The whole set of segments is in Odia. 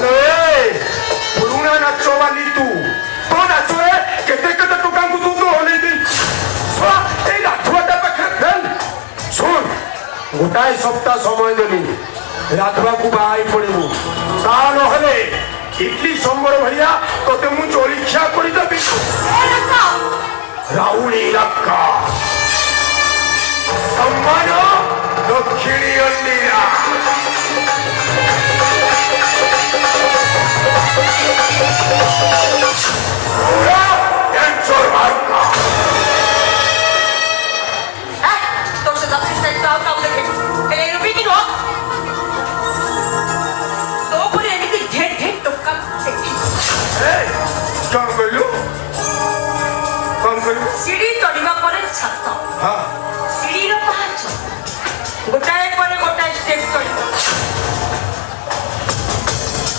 ଆଲୋ ପୁରୁଣା ନାଚ ବାଲି ତୁ ତୋ ନାଚରେ କେତେ କେତେ ଟୋକାଙ୍କୁ ତୁ ତ ଓହ୍ଲେଇ ଦେଇଛୁ। ଏଇ ରାଧୁଆଟା ପାଖରେ ଫେଲ ଶୁଣ ଗୋଟାଏ ସପ୍ତାହ ସମୟ ଦେଲି ରାଧୁଆକୁ ବାହା ହେଇ ପଡିବୁ ତା ନହେଲେ ଇଡଲି ସମ୍ବର ଭଳିଆ ତତେ ମୁଁ ଜଳିଖିଆ କରିଦେବି। ରାଉଳି ଇଲାକା ସମ୍ମାନ ଦକ୍ଷିଣୀ ଅଣ୍ଡିରା पूरा कैंसर मारका तो से दक्षिण साइड का आउट देखे ए रुपी की नो तो पूरे एनी की ढेर ढेर टोका सेकी ए कौन बोलू सीढ़ी चढ़िबा परे छत हां सीढ़ी रो पांच गोटाए परे गोटाए स्टेप चढ़िबा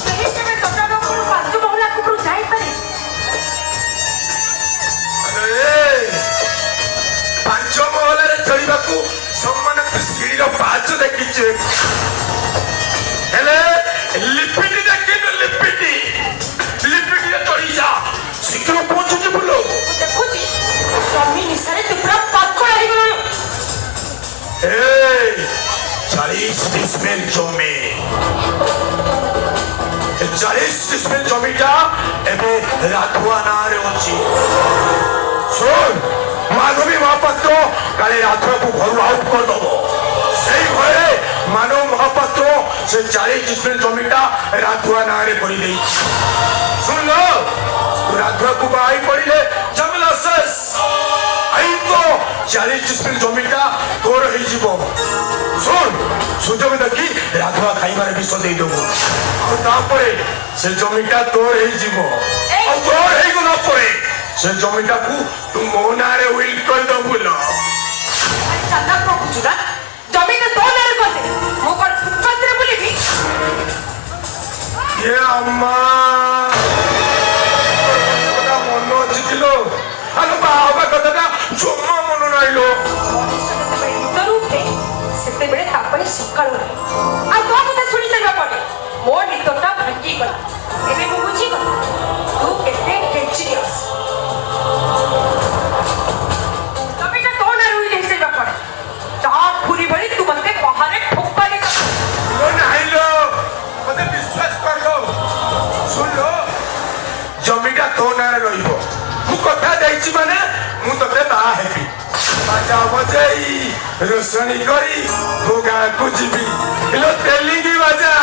सही समय टोका रो पुरो पांच बहुला को पुरो जाई पारे ପାଞ୍ଚ ମହଲାରେ ଚଳିବାକୁ ସମ୍ମାନ ସିଡ଼ିର ପାହାଚ ଦେଖିଛେ ହେଲେ ଲିପିଟି ଦେଖିନୁ ଲିପିଟିରେ ଚଢି ଯା ଶୀଘ୍ର ପହଞ୍ଚୁଛି ବୁଲ ଦେଖୁଛି ସ୍ୱାମୀ ନିଶାରେ ତୁ ପୁରା ପାଗଳ ହେଇଗଲୁ 40 डिसमिल जमी 40 डिसमिल जमीटा एबे राधुआ नारे अछि सुन माधवी महापात्र काले राधुआ को घर आउट कर दबो सही भये मानव महापात्र से 40 डिसमिल जमीटा राधुआ नारे पड़ी देई सुन लो राधुआ को बाई पड़िले जमीला सेस आई तो 40 डिसमिल जमीटा तोर ही जीवो सुन सुजोग देखी राधुआ खाइबार विष दे देबो और तापरे से जमीटा तोर ही जीवो और तोर ही गला परे से जमीटा को तू मोनारे विल कर दबो लो चंदा को जुड़ा जमीन तो नारे कर दे मो पर फुकतरे बोलीबी ये अम्मा ओदा मनो जिकिलो अरे बाबा कतटा जम्मा मनो नाइलो ସେତେବେଳେ ତାପରେ ସକାଳୁ ଆଉ ତୋ କଥା ଶୁଣି ସାରିବା ପରେ ମୋ ନିଦଟା ଭାଙ୍ଗିଗଲା ଏବେ ମୁଁ ବୁଝିଗଲି ତୁ କେତେ ଡେଞ୍ଜରିୟସ୍ ତମେଟା ତୋ ନାଁ ରୁଇ ଦେଇ ସାରିବା ପରେ ତା ଫୁରି ଭଳି ତୁ ମତେ ବାହାରେ ଫୋପାଡ଼ି ନାଇଲୋ ମତେ ବିଶ୍ୱାସ କରଲୋ ଶୁଣଲୋ ଜମିଟା ତୋ ନାଁରେ ରହିବ ମୁଁ କଥା ଦେଇଛି ମାନେ ମୁଁ ତତେ ବାହା ହେବି बाजा बजाई रोशनी करी तू गाँ को जीवी लो तेलिंगी बाजा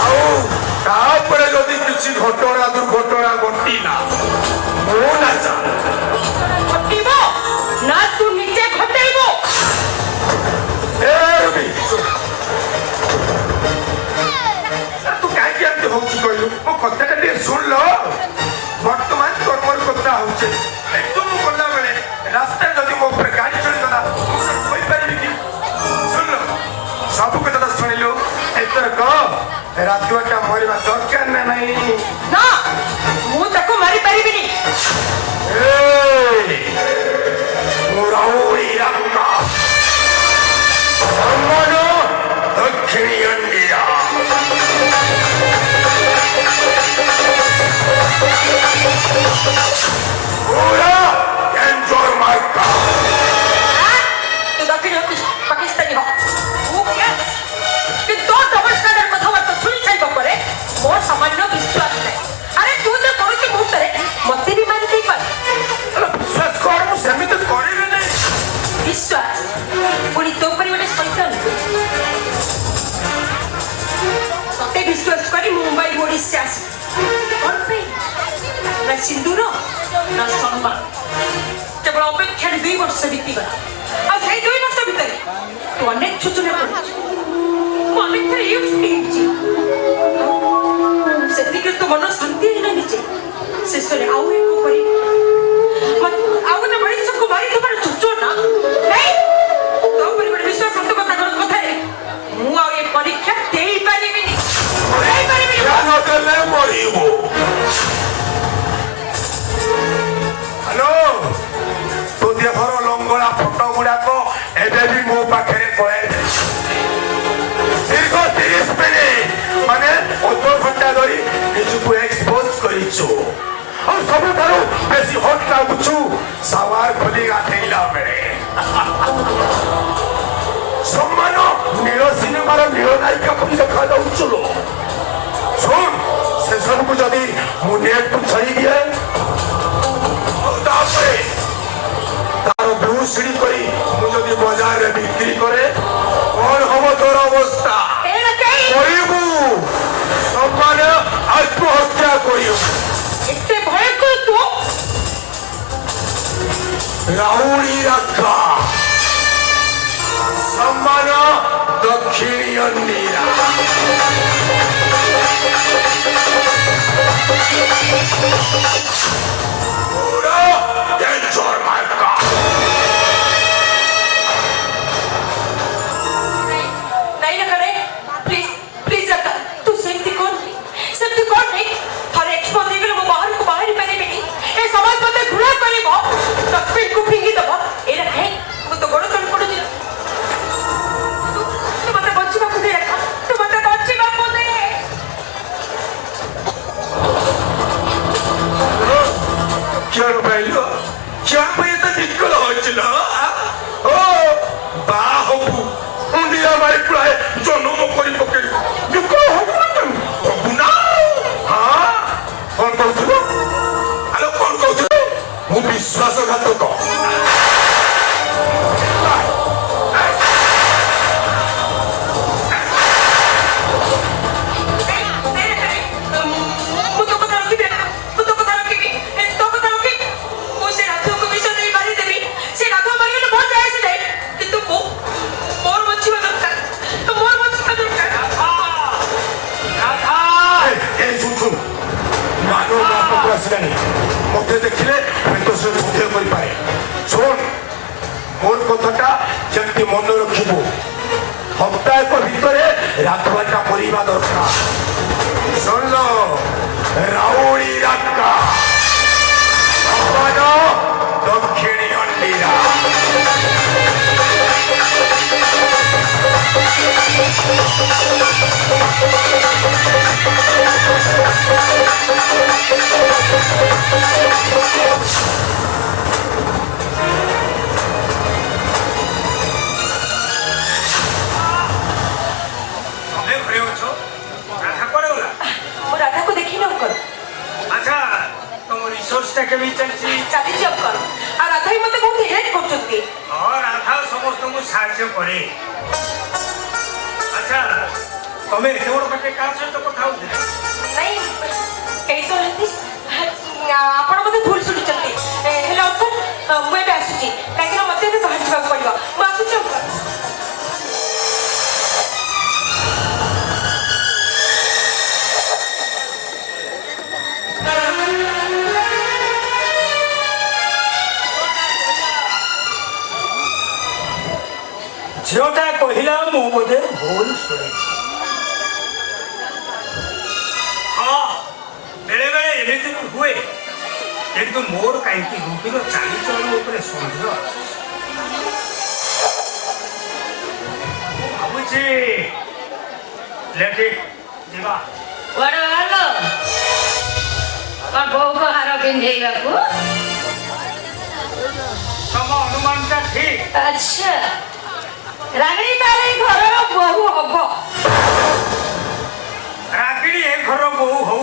आओ तापरे जदि किछि घटना दुर्घटना घटिला मो ना जा घटिबो ना तू निजे घटेइबो ए रवि तू काहे केमते होछि कहलु मो कथाटा टे सुन लो वर्तमान कर्मर कथा होचे एकदम बोलला बेले रास्ता जदि मो पर गाड़ी चली गला कोई पारिबी कि सुन लो सब कथा सुनिलो एतर को रातुआटा मरिबा दरकार ना नहीं ना मु ताको मारी परिबिनी ए मोराउरी रक्का सम्मानो दक्षिणी अंडिया पूरा कैंसर मारका तू दक्षिण पाकिस्तानी हो तू क्या कि तो डबल स्टैंडर्ड कथाबार्ता सुनी साइबा परे मोर सामान्य विश्वास नहीं अरे तू तो कौनसी मुहूर्तरे मते भी मारी देई पर विश्वास कर मु समित करिबे नहीं विश्वास पुनी तो परिवार शैतान तते विश्वास करी मुंबई ओडिशा आसी कौन पे ना सिंदूर ना सम्मान केवल अपेक्षा 2 वर्ष बीतीगला आ से 2 वर्ष भितर तू अनेक सूचना पड़ी अनेक थर यूज किछि सेतिके तो मन शांति ना निचे शेषरे आउ एक परी आउ ना बड़ी सबको मारी तो पर चुचो ना नहीं तो परिवार विश्वास संत कथा रे मु आ ये परीक्षा देई पारिबिनी ज्ञान करले मरिबो हेलो तो देहर लंगड़ा फोटो गुड़ाक एबे କରିଛୁ ଆଉ ସବୁଠାରୁ ବେଶୀ ହଟ୍ ଲାଗୁଛୁ ସାୱାର ଖୋଲି ଗାଧେଇଲା ବେଳେ ସମ୍ମାନ ନୀଳ ସିନେମାର ନୀଳ ନାୟିକା ପରି ଦେଖାଯାଉଛୁ ଲୋ ଶୁଣ ସେସବୁକୁ ଯଦି ମୁଁ ନେଟ୍କୁ ଛାଡ଼ି ଦିଏ ଆଉ ତାପରେ ତାର ଭୁଷିଡ଼ି କରି ମୁଁ ଯଦି ବଜାରରେ ବିକ୍ରି କରେ କଣ ହବ ତୋର ଅବସ୍ଥା କରିବୁ ସମ୍ମାନ ଆତ୍ମହତ୍ୟା କରିବୁ ଏତେ ଭୟଙ୍କର ତୁ ରାଉଳି ରାଖା ସମ୍ମାନ ଦକ୍ଷିଣୀୟ ନୀରା ପୁରା ଡେଞ୍ଜର ମାର୍କା नहीं ना करे प्लीज प्लीज रखा तू सेफ्टी कौन नहीं हर एक्सपो देख लो वो बाहर ही पहने बेटी ए समाज मते घुरा करेबो तप्पे को फिंगी दबो ए रखे वो तो गोड़ तोड़ पड़ो जी तू मते बच्ची बापू दे रखा तू मते बच्ची बापू दे क्या भाईलो क्या भाई तो निकल हो चला ओ बाहु उंडिया भाई पुराए जन्म करी पके निकल हो ना हां कौन कहथुलो आलो कौन कहथुलो मु विश्वासघातक मते देखिले तो से सत्य कर पाए सुन मोर कथाटा जल्दी मन रखिबो हप्ताह को भितरे रातवाटा परिबा दरकार सुन लो राउडी राक्का अपनो दक्षिणी अंडीरा केमी चलছি चाली जब कर और राधा ही मते बहुत हेल्प करछथि और राधा समस्त को साहाय्य करे अच्छा तमे हेवर पटे का सहित कथा होते नहीं कहीं तो रहती आपण मते भूल सुनी चलती हेलो अंकल मैं भी आसुची काहे ना मते तो बाहर जाग पड़िबा मैं आसुची अंकल झीटा कहला मु बोधे भूल शुणी हाँ बेले बेले एमती भी हुए किंतु मोर कहीं रूपीर चालीचलन सन्देह भावुची लेटी जीवा बड़ भालो कौन बहु को हार पिंधेगा को तम अनुमान टा ठीक अच्छा रागड़ी तारे घर बहु हब रागिणी ए घर बहु हो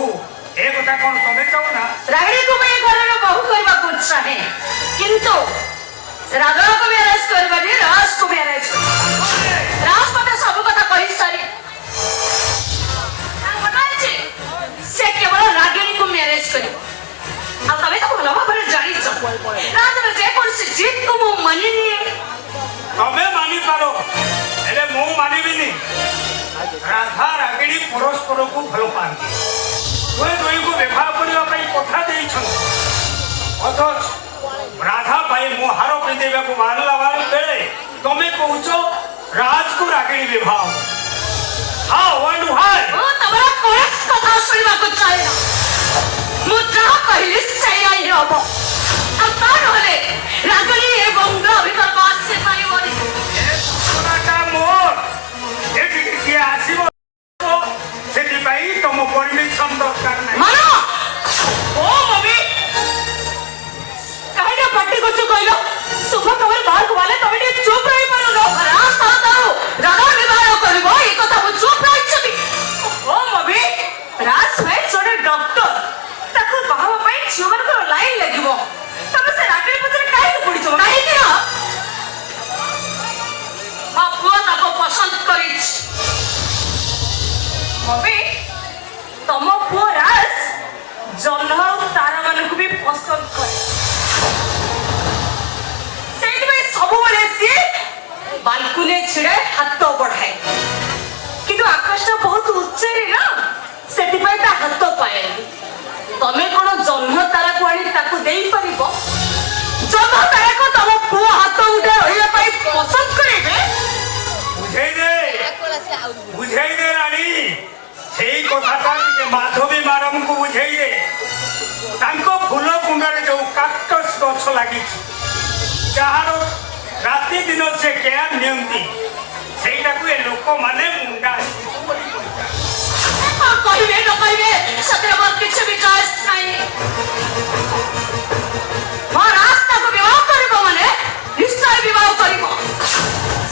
ए कथा कौन तमे चाहो ना रागड़ी को मैं घर बहु करबा को चाहे किंतु राधा को मैरेज करबा दे राज को मैरेज राज पता सब कथा कहि सारी बताइए से केवल रागिणी को मैरेज करी आ तमे तो भलो भाबरे जानि छ राज में जे कोन से जीत को मु मानि नहीं तमे मानि पारो एले मु मानिबिनी राधा रागिणी परस्पर को भलो पांती दुई दुई को विवाह करबा पई कथा देई छन अथच राधा भाई मु हार पिंदेबा को मानला बेले तमे कहउछो राज को रागिणी विवाह हाउ एंड व्हाई ओ तमरा कोरस कथा सुनिबा को चाहे मु जा कहली सही आई हबो अब कौन होले रागिणी एवं भीतर बात से पाई बोली सोनाटा मोर एठी के आसीबो सेठी भाई तुम परमिशन दरकार नै मानो ହାତ ବଢାଏ କିନ୍ତୁ ଆକାଶଟା ବହୁତ ଉଚ୍ଚରେ ନା ସେଥିପାଇଁ ତା ହାତ ପାଏନି। ତମେ କଣ ଜହ୍ନ ତାରାକୁ ଆଣି ତାକୁ ଦେଇପାରିବ? ଜହ୍ନ ତାରାକୁ ତମ ପୁଅ ହାତ ଉଠେ ରହିବା ପାଇଁ ପସନ୍ଦ କରିବେ? ବୁଝେଇ ଦେ ରାଣୀ, ସେଇ କଥାଟା ଟିକେ ମାଧବୀ ମ୍ୟାଡମଙ୍କୁ ବୁଝେଇ ଦେ। ତାଙ୍କ ଫୁଲ କୁଣ୍ଡରେ ଯୋଉ କାକ୍ଟସ୍ ଗଛ ଲାଗିଛି ଯାହାର ରାତି ଦିନ ସେ କେୟାର ନିଅନ୍ତି ସେଇଟାକୁ ଏ ଲୋକମାନେ ମୁଣ୍ଡା କହିବେ ନ କହିବେ ସେଥିରେ ମୋର କିଛି ବି ଚଏସ୍ ନାହିଁ। ମୋ ରାସ୍ତାକୁ ବିବାହ କରିବ ମାନେ ନିଶ୍ଚୟ ବିବାହ କରିବ।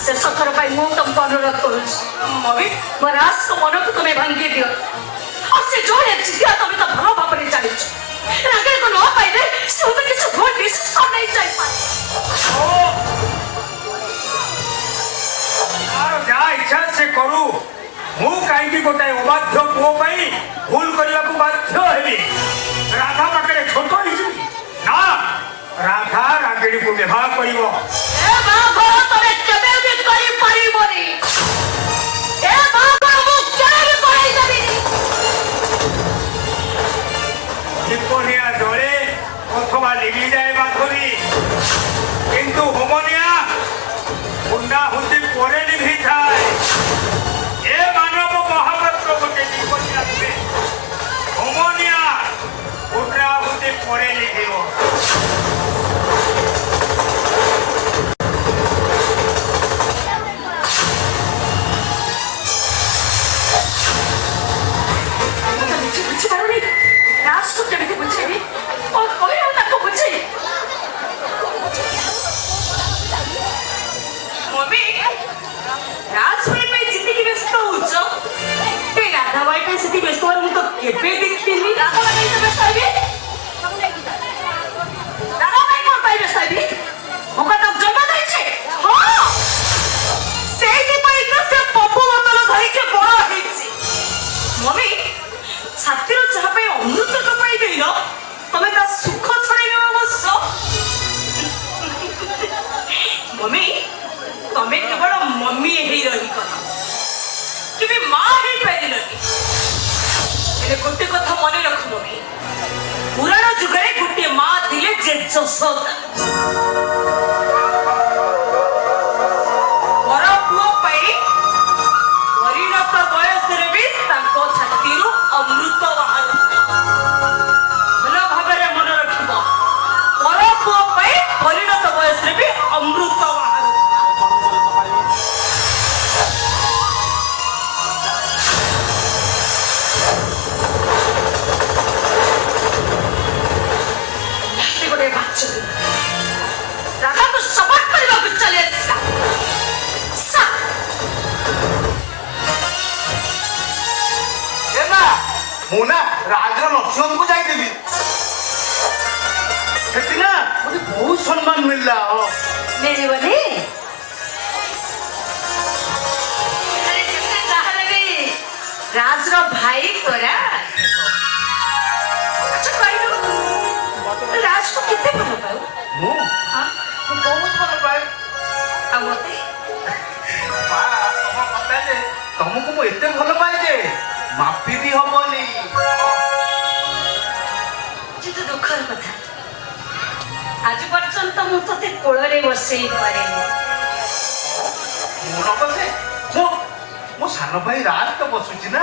ଶେଷଥର ପାଇଁ ମୁଁ ତମକୁ ଅନୁରୋଧ କରୁଛି ମମି, ମୋ ରାସ୍ତ ମନକୁ ତମେ ଭାଙ୍ଗି ଦିଅ। ଆଉ ସେ ଯୋଉରେ ଜିତିଆ ତମେ ତ ଭଲ ଭାବରେ ଜାଣିଛ। ରାଗେକୁ ନ ପାଇଲେ ସେ ମୋତେ କିଛି ଭୁଲ ଡିସିସନ ନେଇ ଯାଇପାରେ। ତାର ଯାହା ଇଚ୍ଛା ସେ କରୁ। ମୁଁ କାହିଁକି ଗୋଟାଏ ଅବାଧ୍ୟ ପୁଅ ପାଇଁ ଭୁଲ କରିବାକୁ ବାଧ୍ୟ ହେବି? ରାଧା ପାଖରେ ଛୋଟ ହେଇଯିବି ନା? ରାଧା ରାଗିଣୀକୁ ବିବାହ କରିବ। ଏ ବାହାଘର ତମେ କେବେ ବି କରିପାରିବନି। ଏ ବାହାଘର ମୁଁ କେବେ ବି କରେଇ ଦେବିନି। ଦୀପନିଆ ଜଳେ ଅଥବା ଲିଭିଯାଏ ମାଧବୀ, କିନ୍ତୁ ହୋମନିଆ ପୂର୍ଣ୍ଣାହୁତି ପରେ ଲିଭିଥାଏ। ଏ ମାନବ ମହାପାତ୍ର ଗୋଟେ ଦୀପନିଆ ନୁହେଁ, ହୋମନିଆ ପୂର୍ଣ୍ଣାହୁତି ପରେ ଲିଭିବ। ବୁଝିପାରୁନି ରାଜକୁ କେମିତି ବୁଝେଇବି? କଣ କହିବ ତାକୁ ବୁଝେଇ? ମମି, ରାଜବାଇ ପାଇଁ ଯେତିକି ବ୍ୟସ୍ତ ହଉଛ ଏ ରାଧାବାଇ ପାଇଁ ସେତିକି ବ୍ୟସ୍ତ ହବାର ମୁଁ ତ କେବେ ଦେଖିନି। ରାଧାବାଇ ପାଇଁ ବ୍ୟସ୍ତ ହେବି? ରାଧାବାଇ କଣ ପାଇଁ ବ୍ୟସ୍ତ ହେବି? ମୋ କଥା ଜନ୍ମ ଦେଇଛି। ହଁ, ସେଇଥିପାଇଁ ତ ସେ ପପୁ ବୋତଲ ଧରିକି ବଡ ହେଇଛି। ମମି, ଛାତିର ଯାହା ପାଇଁ ଅମୃତ ଟପାଇ ଦେଇନ ତମେ ତା ସୁଖ ଛଡେଇ ନେବ ଅବଶ୍ୟ। ମମି, ତମେ କେବଳ ମମି ହେଇ ରହିଗଲ, କେବେ ମା ହେଇପାରିଲନି। ହେଲେ ଗୋଟେ କଥା ମନେ ରଖ ମମି, ପୁରାଣ ଯୁଗରେ ଗୋଟିଏ ମା ଥିଲେ ଯେ ଯଶୋଦା। ପର ପୁଅ ପାଇଁ ପରିଣତ ବୟସରେ ବି ତାଙ୍କ ଛାତିରୁ ଅମୃତ ବାହାରୁଥିଲା। ଭଲ ଭାବରେ ମନେ ରଖିବ, ପର ପୁଅ ପାଇଁ ପରିଣତ ବୟସରେ ବି ଅମୃତ ବାହାରୁଥିଲା। ସେ ଗୋଟେ ବାଚ୍ଚା ରାଧାକୁ ସପୋର୍ଟ କରିବାକୁ ଚାଲି ଆସିଲା। ଏ ମା, ମୁଁ ନା ରାଜର ନରସିଂହଙ୍କୁ ଯାଇଥିଲି। ସେଠି ନା ମତେ ବହୁତ ସମ୍ମାନ ମିଳିଲା। ମିଳିବନି? ଆରେ ଯେତେ ଯାହାହେଲେ ବି ରାଜର ଭାଇ ପରା। ଆଚ୍ଛା କହିଲୁ ରାଜକୁ କେତେ ଭଲ ପାଉ? ମୁଁ ହଁ? ବହୁତ ଭଲ ପାଏ। ଆଉ ମତେ? ମା, ତମ କଥା ଯେ ତମକୁ ମୁଁ ଏତେ ଭଲ ପାଏ ଯେ ମାପି ବି ହବନି। ଯେତେ ଦୁଃଖର କଥା, ଆଜି ପର୍ଯ୍ୟନ୍ତ ମୁଁ ତତେ କୋଳରେ ବସେଇ ପାରେନି। ମୁଁ ନ ବସେ? ମୋ ସାନ ଭାଇ ରାଜ ତ ବସୁଛି ନା।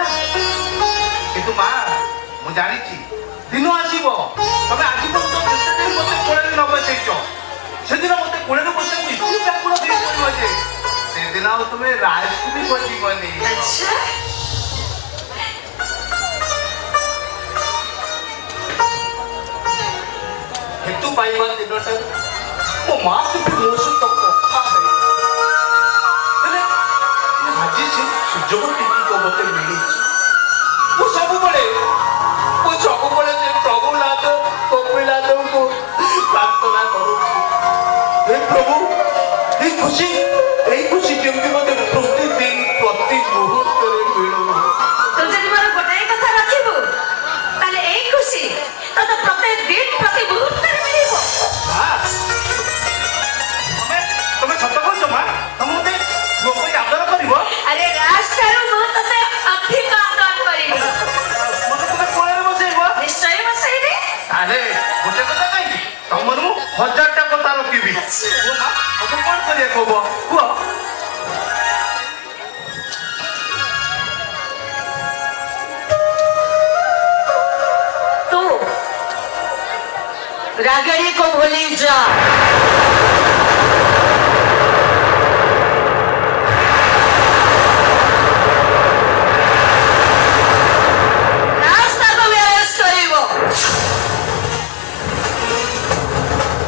କିନ୍ତୁ ମା, ମୁଁ ଜାଣିଛି ଦିନ ଆସିବ ତମେ ଆଜି ପର୍ଯ୍ୟନ୍ତ ଯେତେଦିନ ମତେ କୋଳରେ ନ ବସେଇଛ ସେଦିନ ମତେ କୋଳରେ ବସେଇବାକୁ ଏତେ ବ୍ୟାକୁଳ ହେଇ ପଡିବ ଯେ ସେଦିନ ଆଉ ତମେ ରାଜକୁ ବି ବସିବନି। ଆଚ୍ଛା ହେତୁ ପାଇବା ଦିନଟା ମୋ ମା କେବେ ମୋ ସହିତ କଥା ହେଲେ ଆଜି ସେ ସୁଯୋଗଟି ମତେ ମିଳିଛି। ମୁଁ ସବୁବେଳେ ସେ ପ୍ରଭୁନାଥ କପିଳାଥଙ୍କୁ ପ୍ରାର୍ଥନା କରୁଛି, ହେ ପ୍ରଭୁ এই খুশি যেমনি মতে প্রতিদিন প্রতি মুহূর্তে মিলু। ତୁ ଯଦି ମୋର ଗୋଟାଏ କଥା ରଖିବୁ ତାହେଲେ ଏଇ ଖୁସି ତତେ ପ୍ରତ୍ୟେକ ଦିନ ପ୍ରତି ମୁହୂର୍ତ୍ତରେ ମିଳିବ। ତମେ ସତ କହୁଛ ମା? ତମେ ମତେ ଆଦର କରିବ? আছে ମା ମତେ କଣ କରିବାକୁ ହବ କୁହ तू रागड़ी को भूली जा रास्ता को मैनेज करिबो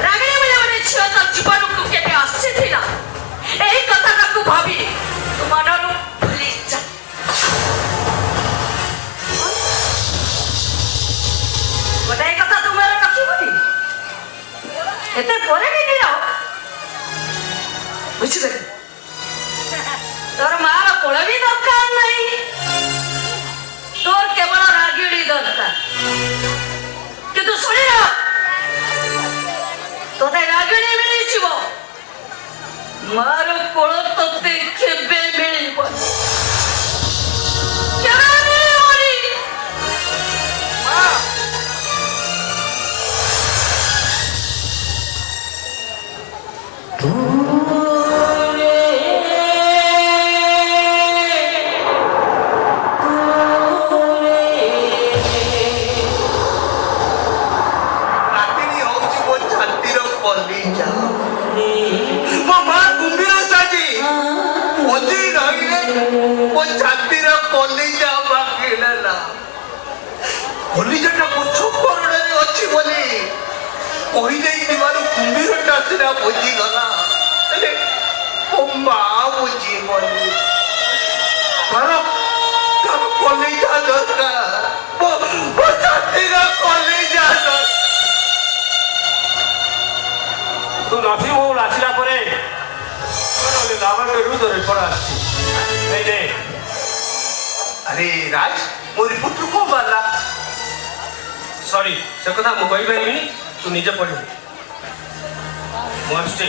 रागड़ी बोले बोले छियो तो जीवन को केते आसी थिला एही कथा ताकू भाबी तू मननु भूली जा गोटाए कथा तुमर रखिबनी एते परे भी नहीं रहो बुझिबे तोर मार कोळ भी दरकार नहीं तोर केवल रागिड़ी दरकार किंतु सुनी ना तोते रागिड़ी मिली छिबो मार कोळ तोते केबे मिलिबो केबे मिलिबोनी ମା ରାତିନି ହଉଛି ମୋ ଛାତିର କଲିଜା ମୋ ମା କୁମ୍ଭୀର ସାଜି ମଝି ରହିଲେ ମୋ ଛାତିର କଲିଜା ବାକିଲା କଲିଜାଟା ପଛ କରଣରେ ଅଛି ବୋଲି କହିଦେଇଥିବାରୁ କୁମ୍ଭୀରଟା ସିନା ବୁଝିଗଲା ହେଲେ ମୋ ମା ବୁଝିବନି ତାର କଲିଜା ଦରକାର ମୋ ଛାତିର କଲିଜା ଦରକାର ତୁ ନଥିବୁ ବୋଉ ଆସିଲା ପରେ ଲାଭ ଧରି ପଳା ଆସିଛି ନେଇ ନେ ଆରେ ରାଜ ମୋ ରିପୋର୍ଟରୁ କଣ ବାହାରିଲା ସରି ସେ କଥା ମୁଁ କହିପାରିବିନି ତୁ ନିଜେ ପଢିବୁ ମୁଁ ଆସୁଛି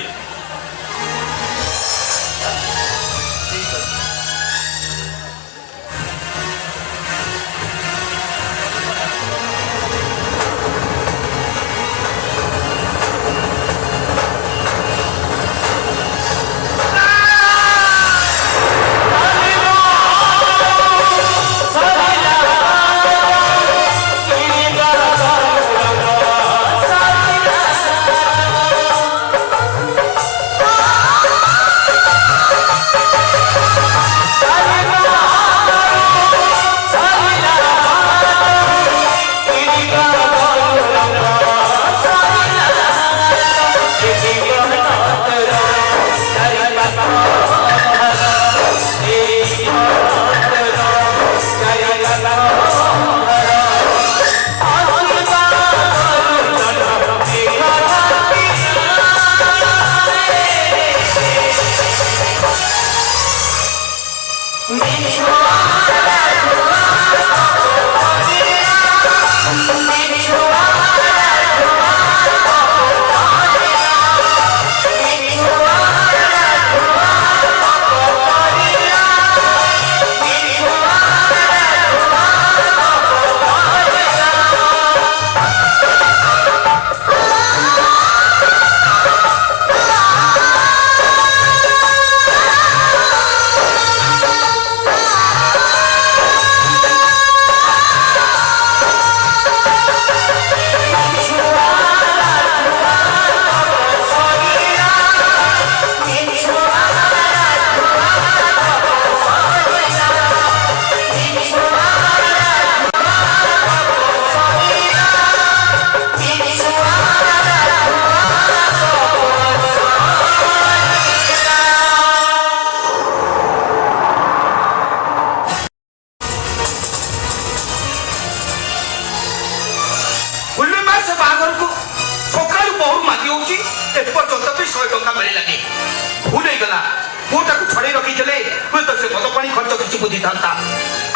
ବୁଝିଥାନ୍ତା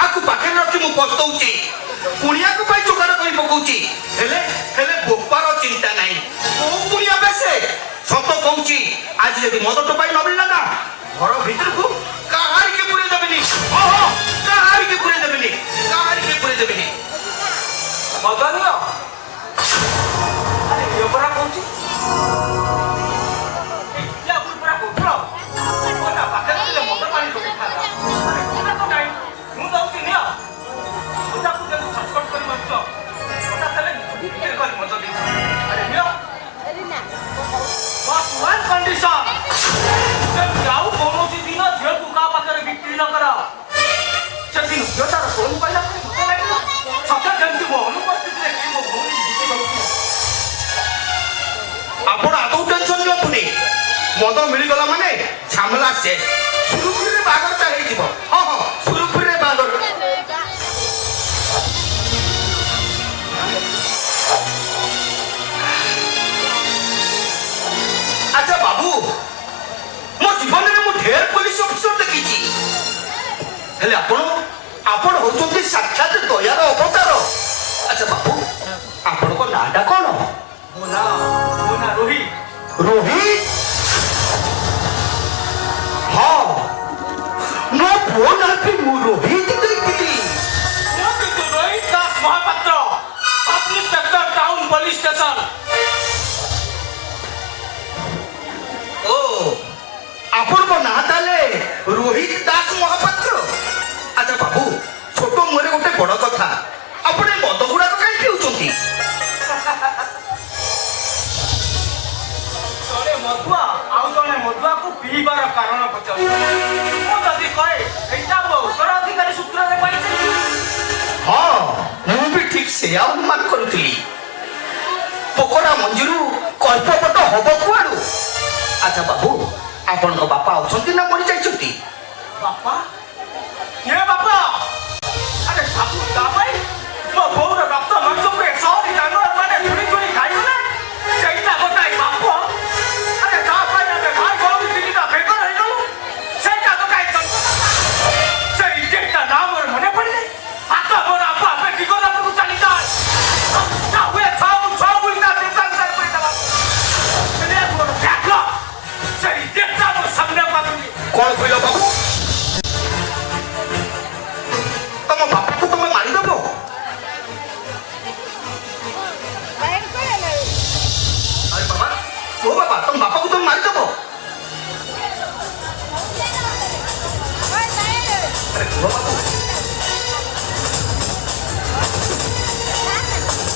ଆକୁ ପାଖରେ ରଖି ମୁଁ ପସ୍ତଉଛି କୁଣିଆକୁ ପାଇଁ ଯୋଗାଡ଼ କରି ପକଉଛି ହେଲେ ହେଲେ ବୋପାର ଚିନ୍ତା ନାହିଁ କୋଉ କୁଣିଆ ବେଶେ ସତ କହୁଛି ଆଜି ଯଦି ମଦ ଟୋପାଇ ନ ମିଳିଲା ନା ଘର ଭିତରକୁ କାହାରିକି ପୁରେଇ ଦେବିନି କାହାରିକି ପୁରେଇ ଦେବିନି କାହାରିକି ପୁରେଇ ଦେବିନି ମଦନୀୟ ଆରେ ଇଏ ପରା କହୁଛି ମଦ ମିଳିଗଲା ମାନେ ଝାମଲା ଶେଷ। ସୁରୁଖୁରୁରେ ବାହାଘରଟା ହେଇଯିବ। ହଁ ହଁ ସୁରୁଖୁରୁରେ ବାହାଘର। ଆଚ୍ଛା ବାବୁ, ମୋ ଜୀବନରେ ମୁଁ ଢେର ପୋଲିସ ଅଫିସର ଦେଖିଛି, ହେଲେ ଆପଣ ହଉଛନ୍ତି ସାକ୍ଷାତ ଦୟାର ଅବତାର। ଆଚ୍ଛା ବାବୁ, ଆପଣଙ୍କ ନାଁଟା କଣ? ମୋ ନାଁ ରୋହିତ। ରୋହିତ? ହଁ, ମୋ ପୁଅ ନାଁ ବି ମୁଁ ରୋହିତ ଦେଇଥିଲି। ମୁଁ କିନ୍ତୁ Rohit Das Mahapatra, sub inspector town police station. ଓ, ଆପଣଙ୍କ ନାଁ ତାହେଲେ ରୋହିତ ଦାସ ମହାପାତ୍ର? ଆଚ୍ଛା ବାବୁ, ଛୋଟ ମୁହଁରେ ଗୋଟେ ବଡ କଥା, ଆପଣ ଏ ମଦ ଗୁଡାକ କାହିଁ ପିଉଛନ୍ତି? ଜଣେ ମଦୁଆ ଆଉ ଜଣେ ମଦୁଆକୁ ପିଇବାର କାରଣ ପଚାରୁ। ମୁଁ ଯଦି କହେ ଏଇଟା ମୋ ଉତ୍ତରାଧିକାରୀ ସୂତ୍ରରେ ପାଇଛି। ହଁ, ମୁଁ ବି ଠିକ ସେୟା ଅନୁମାନ କରୁଥିଲି। ପୋକରା ମଞ୍ଜିରୁ କଳ୍ପବଟ ହବ କୁଆଡୁ? ଆଚ୍ଛା ବାବୁ, ଆପଣଙ୍କ ବାପା ଅଛନ୍ତି ନା ମରିଯାଇଛନ୍ତି? ବାପା? କିଏ ବାପା? ଆରେ ବାବୁ ତା ପାଇଁ ମୋ ବୋଉର ରକ୍ତ ମାଂସକୁ ଏ ସହରୀ ଜାନୁଆର ମାନେ ଛୁଣି ଛୁଣି ଖାଇଗଲେ। ସେଇଟା ଗୋଟାଏ ବାପ। ଆରେ ତା ପାଇଁ ଆମେ ଭାଇ ଭଉଣୀ ତିନିଟା ବେକର ହେଇଗଲୁ। ସେଇଟା ଗୋଟାଏ ସେଇ ଯେଟା ନାଁ ମୋର ମନେ ପଡ଼ିଲେ ହାତ ମୋର ଆପା ଆପେ ଟିକର ଉପରକୁ ଚାଲିଯାଏ। ତା ହୁଏ ଛଅ ବୁଲିଟା ଦେବତା ଭିତରେ ପଡ଼ିଦେବା। ହେଲେ ମୋର ବ୍ୟାଘ୍ର ସେଇ ଦେବତା ମୋ ସାମ୍ନା ପାରୁନି। କଣ କହିଲ ବାବୁ? ତମ ବାପାକୁ ତମେ ମାରିଦବ? ଆରେ ବାବା, ଓ ବାବା, ତମ ବାପାକୁ ତମେ ମାରିଦବ? ଆରେ କୁହ ବାବୁ,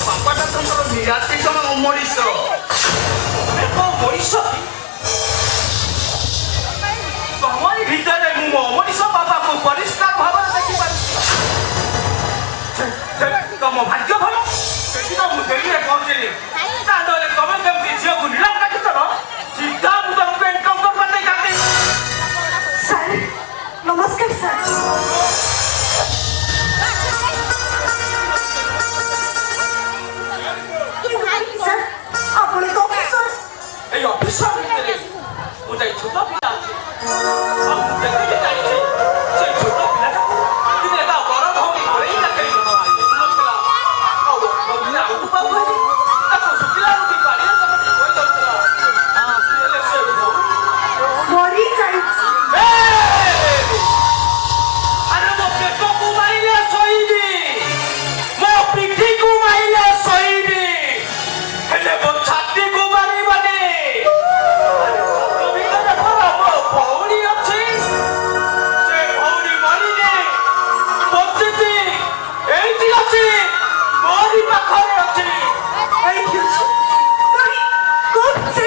ବାପାଟା ତମର ନିରାତି ଜଣ ମଣିଷ। ମଣିଷ ତମରି ଭିତରେ ମୁଁ ମୋ ମଣିଷ ବାପାକୁ ପରିଷ୍କାର ଭାବରେ ଦେଖିପାରୁଛି। ତମ ଭାଗ୍ୟ ଭଲ, ସେଦିନ ମୁଁ ଡେଲିରେ ପହଞ୍ଚିଲି। ତା ନହେଲେ ତମେ କେମିତି ଝିଅକୁ ନିଲାମ କାଟିଥିଲ, ସିଧା ମୁଁ ତମକୁ ଏନକାଉଣ୍ଟର କରିଦେଇଥାନ୍ତି। ସାର୍ ନମସ୍କାର ସାର୍। ସାର୍ ଆପଣ ଏକ ଅଫିସର। এই অফিসর ভিতরে ওটাই ছোট পিলা আছে। ଆଉ ମୁଁ ଯେତିକି ଜାଣିଛି, ସେଇ ଛୋଟ ପିଲାଟାକୁ ଦିନେ ତା ବଡ଼ ଭଉଣୀ ଘରେଇ ଡାକେଇ ବୁଲଉଥିଲା। ଆଉ ବନ୍ଧୁରେ ଆଉଟୁ ପାଉ ହେରି ତାକୁ ଶୁଖିଲା ରୁଟି ପାଣିରେ ଚକଟି ଖୋଇ ଦଉଥିଲା। ହେଲେ ସେ ମରି ଯାଇଛି। ଆରେ ମୋ ପେଟକୁ ମାଇଲେ ଶୋଇବି, ମୋ ପିଠିକୁ ମାଇଲେ ଶୋଇବି, ହେଲେ ମୋ ଛାତିକୁ ମାରିବନି। ଭଉଣୀ ଅଛି, ସେ ଭଉଣୀ ମରିନି, ବଞ୍ଚିଛି, ଏଇଠି ଅଛି, ମୋରି ପାଖରେ ଅଛି। ଏଇଠି ଅଛି। କୋଉଠି ସେ?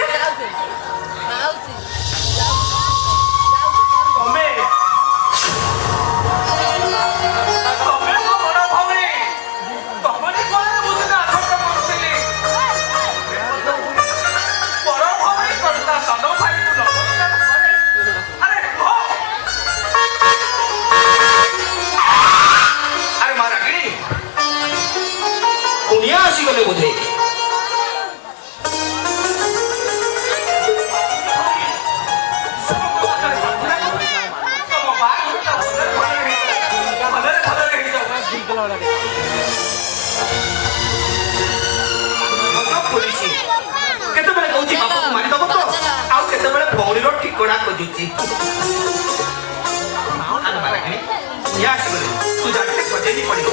ତମେ ମୋ ବଡ଼ ଭଉଣୀ, ତମରି କୋଳରେ ମୁଁ ଦିନେ ଆସକ୍ତ କରୁଥିଲି। ବଡ଼ ଭଉଣୀ କର୍ତ୍ତା ସାନ ଭାଇକୁ ନମସ୍କାର କରେ। ଆରେ କୁହ। ଆରେ ମା ରାଗିଣୀ, କୁଣିଆ ଆସିଗଲେ ବୋଧେ? ପୋଲିସ କେତେବେଳେ କହୁଛି ବାପାକୁ ମାରିଦବ ତ, ଆଉ କେତେବେଳେ ଭଉଣୀର ଠିକଣା ଖୋଜୁଛି। ଆରେ ମା ରାଗିଣୀ, କୁଣିଆ ଆସିଗଲେ, ତୁ ଯା ଟିକେ ସଜେଇ ପଡ଼ିବ।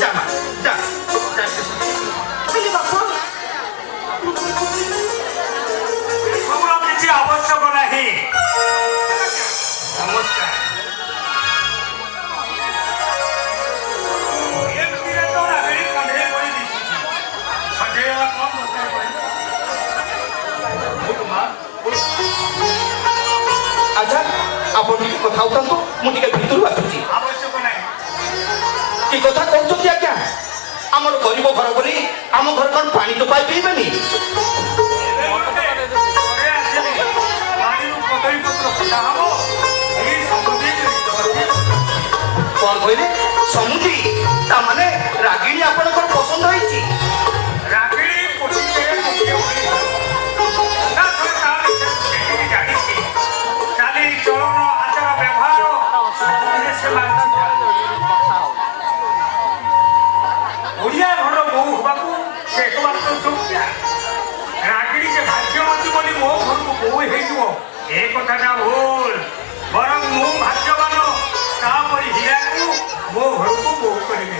ଯା ମା, ଯା ଯା ଟିକେ ସଜେଇ। ହେଲେ ବାପା ଏସବୁର କିଛି ଆବଶ୍ୟକ ନାହିଁ। ନମସ୍କାର। ଏମିତିରେ ତ ରାଗିଣୀ କଣ୍ଢେଇ ପଡ଼ି ଦିଶୁଛି। ସଜେଇବା କଣ ଦରକାର କହିଲ? ଆଚ୍ଛା, ଆପଣ ଟିକେ କଥା ହଉଥାନ୍ତୁ, ମୁଁ ଟିକେ ଭିତରୁ ଆସୁଛି। ଆବଶ୍ୟକ ନାହିଁ। କି କଥା କହୁଛନ୍ତି ଆଜ୍ଞା? ଆମର ଗରିବ ଘର ବୋଲି ଆମ ଘର କଣ ପାଣି ଟୋପାଏ ପିଇବେନି? ଏବେ ଗୋଟେ ଘରେ ଆସିଲି, ପାଣିରୁ ମହାପାତ୍ର କଥା ହବ ଏଇ ସମୁଦ୍ରୀ କଣ କହିଲେ ସମୁଦି ତାମାନେ ରାଗିଣୀ ଆପଣଙ୍କର ପସନ୍ଦ ହେଇଛି ରାଗିଣୀ କୋଟିରେ କୋଟିଏ ଭଳି ତା ଥରେ ତା ବିଷୟରେ ଯେତିକି ଜାଣିଛି ଚାଲି ଚଳନ ଆଚାର ବ୍ୟବହାର ସବୁଥିରେ ସେ ମାନିଛି ଓଡ଼ିଆ ଘର ବୋହୂ ହବାକୁ ସେ ଏକମାତ୍ର ଯୋଗ୍ୟା ରାଗିଣୀ ଯେ ଭାଗ୍ୟବତୀ ବୋଲି ମୋ ଘରକୁ ବୋହୂ ହେଇଯିବ ଏ କଥାଟା ଭୁଲ ବରଂ ମୁଁ ଭାଗ୍ୟବାନ ତାପରି ହୀରାକୁ ମୋ ଘରକୁ ବୋହୂ କରିବି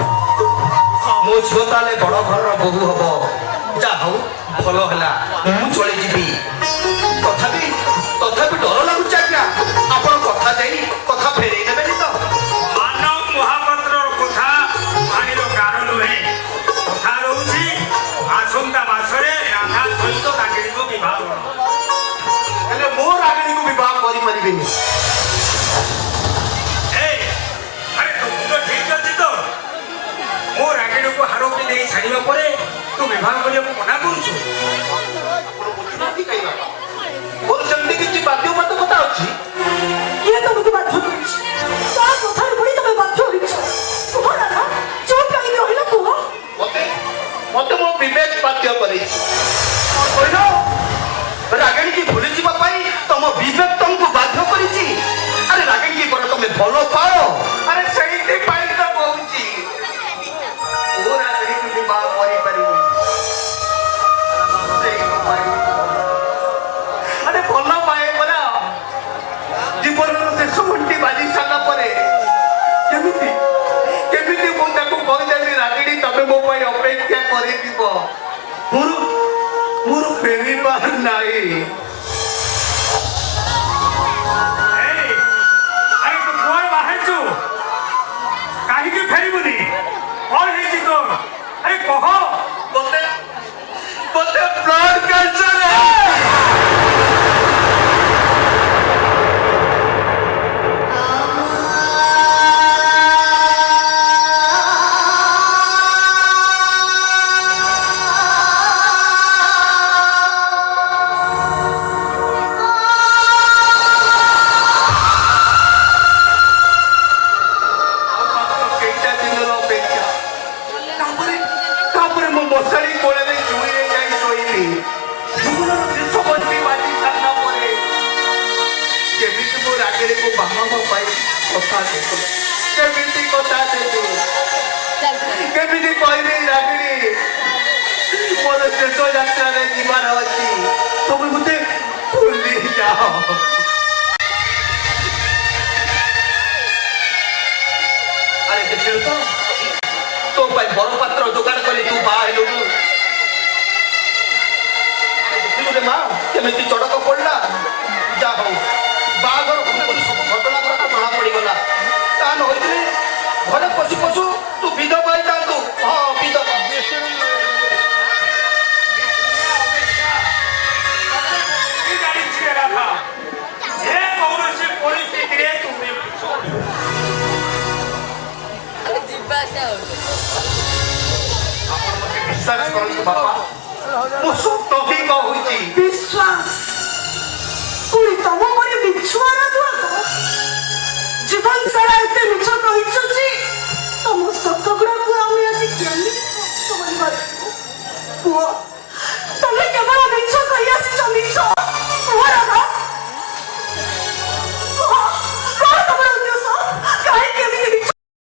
ମୋ ଝିଅ ତାହେଲେ ବଡ଼ ଘରର ବୋହୂ ହବ ଯାହା ହଉ ଭଲ ହେଲା ମୁଁ ଚଳିଯିବି ତଥାପି ଡର ଲାଗୁଛି ଆଜ୍ଞା ଆପଣ କଥା ଯାଇ କଥା ଫେରେଇ ନେବେନି ତ ମାନବ ମହାପାତ୍ରର କଥା ପାଣିର ଗାର ନୁହେଁ କଥା ରହୁଛି ଆସନ୍ତା ମାସରେ ରାଧା ସହିତ ରାଗିଣୀଙ୍କ ବିବାହ ହେଲେ ମୋ ରାଗିଣୀକୁ ବିବାହ କରିପାରିବିନି ଆରେ ତୋ ମୁଣ୍ଡ ଠିକ ଅଛି ତ ମୋ ରାଗିଣୀକୁ ହାରକୁ ଦେଇ ଛାଡ଼ିବା ପରେ ତୁ ବିବାହ କରିବାକୁ ମନା କରୁଛୁ ମୋର ସେମିତି କିଛି ବାଧ୍ୟବାଧକତା ଅଛି କିଏ ତମକୁ ବାଧ୍ୟ କରିଛି ତା କଥାରେ ପୁଣି ତମେ ବାଧ୍ୟ ହେଇଛ କୁହ ରାଧା ଚୁପ୍ କାହିଁକି ରହିଲ କୁହ ମତେ ମୋ ବିବେକ ବାଧ୍ୟ କରେଇଛି କହିଲ ରାଗିଣୀକି ଭୁଲି ଯିବା ପାଇଁ ତମ ବିବେକ ତମକୁ ବାଧ୍ୟ କରିଛି ଆରେ ରାଗିଣୀକି ପରେ ତମେ ଭଲ ପାଅ ଆରେ ସେଇଥିପାଇଁ ତ କହୁଛି ମୁଁ ରାଗିଣୀକୁ ବିବାହ କରିପାରିବି ଆରେ ଭଲ ପାଏ ପରା ଜୀବନର ଶେଷ ଘଣ୍ଟି ବାଜି ସାରିଲା ପରେ କେମିତି ମୁଁ ତାକୁ କହିଦେବି ରାଗିଣୀ ତମେ ମୋ ପାଇଁ ଅପେକ୍ଷା କରିଥିବ ମୋର ଫେରିବାର ନାହିଁ ଆରେ ତୁ କୁଆଡ଼େ ବାହାରିଛୁ କାହିଁକି ଫେରିବୁନି କଣ ହେଇଛି ତୋର ଆରେ କହ ମତେ ବ୍ଲଡ କ୍ୟାନ୍ସର କେଇଟା ଦିନର ଅପେକ୍ଷା ତାପରେ ମୁଁ ମଶାରୀ କୋଳରେ ଜୁଇରେ ଯାଇ ଶୋଇଲି ଜୀବନର ଶେଷ ଘଣ୍ଟି ବାଜି ସାରିଲା ପରେ କେମିତି ମୋ ରାଗିଣୀକୁ ବାହାବା ପାଇଁ କଥା ଦେବି କେମିତି କଥା ଦେବି କେମିତି କହିବି ରାଗିଣୀ ମୋର ଶେଷ ଯାତ୍ରାରେ ଯିବାର ଅଛି ତମେ ମତେ ଭୁଲି ଯାଅ ଆରେ ଦେଖିଲୁ ତ ତୋ ପାଇଁ ବର ପାତ୍ର ଯୋଗାଡ଼ କରି ତୁ ବାହା ହେଲୁଣୁ ଦେଖିଲୁ ରେ ମା କେମିତି ଚଡ଼କ ପଡ଼ିଲା ଯାହା ହଉ ବାହାଘର ପୂର୍ବରୁ ସବୁ ଘଟଣା ଗୁଡ଼ାକ ଜଣା ପଡ଼ିଗଲା ତା ନହେଲେ ଘରେ ପଶୁ ପଶୁ ତୁ ବିଧବା ହେଇଥାନ୍ତୁ ହଁ ବିଧବା ଜାଣିଛି ରାଧା ଏ କୌଣସି ପରିସ୍ଥିତିରେ ତୁମେ ଆପଣ ମତେ ବିଶ୍ୱାସ କରନ୍ତୁ ବାପା ମୁଁ ସତ ହିଁ କହୁଛି ବିଶ୍ୱାସ ପୁଣି ତମ ପରି ବିଛୁଆର ଦୁଆର ଜୀବନ ସାରା ଏତେ ମିଛ କହିଛ ଯେ ତମ ସତ ଗୁଡ଼ାକୁ ଆମେ ଆଜି କେମିତି କରିପାରିବୁ ପୁଅ ତମେ କେବଳ ମିଛ କହି ଆସିଛ ମିଛ କୁହ ରାଧା କୁହ କଣ ତମର ଉଦ୍ଦେଶ୍ୟ କାହିଁକି ଏମିତି ମିଛ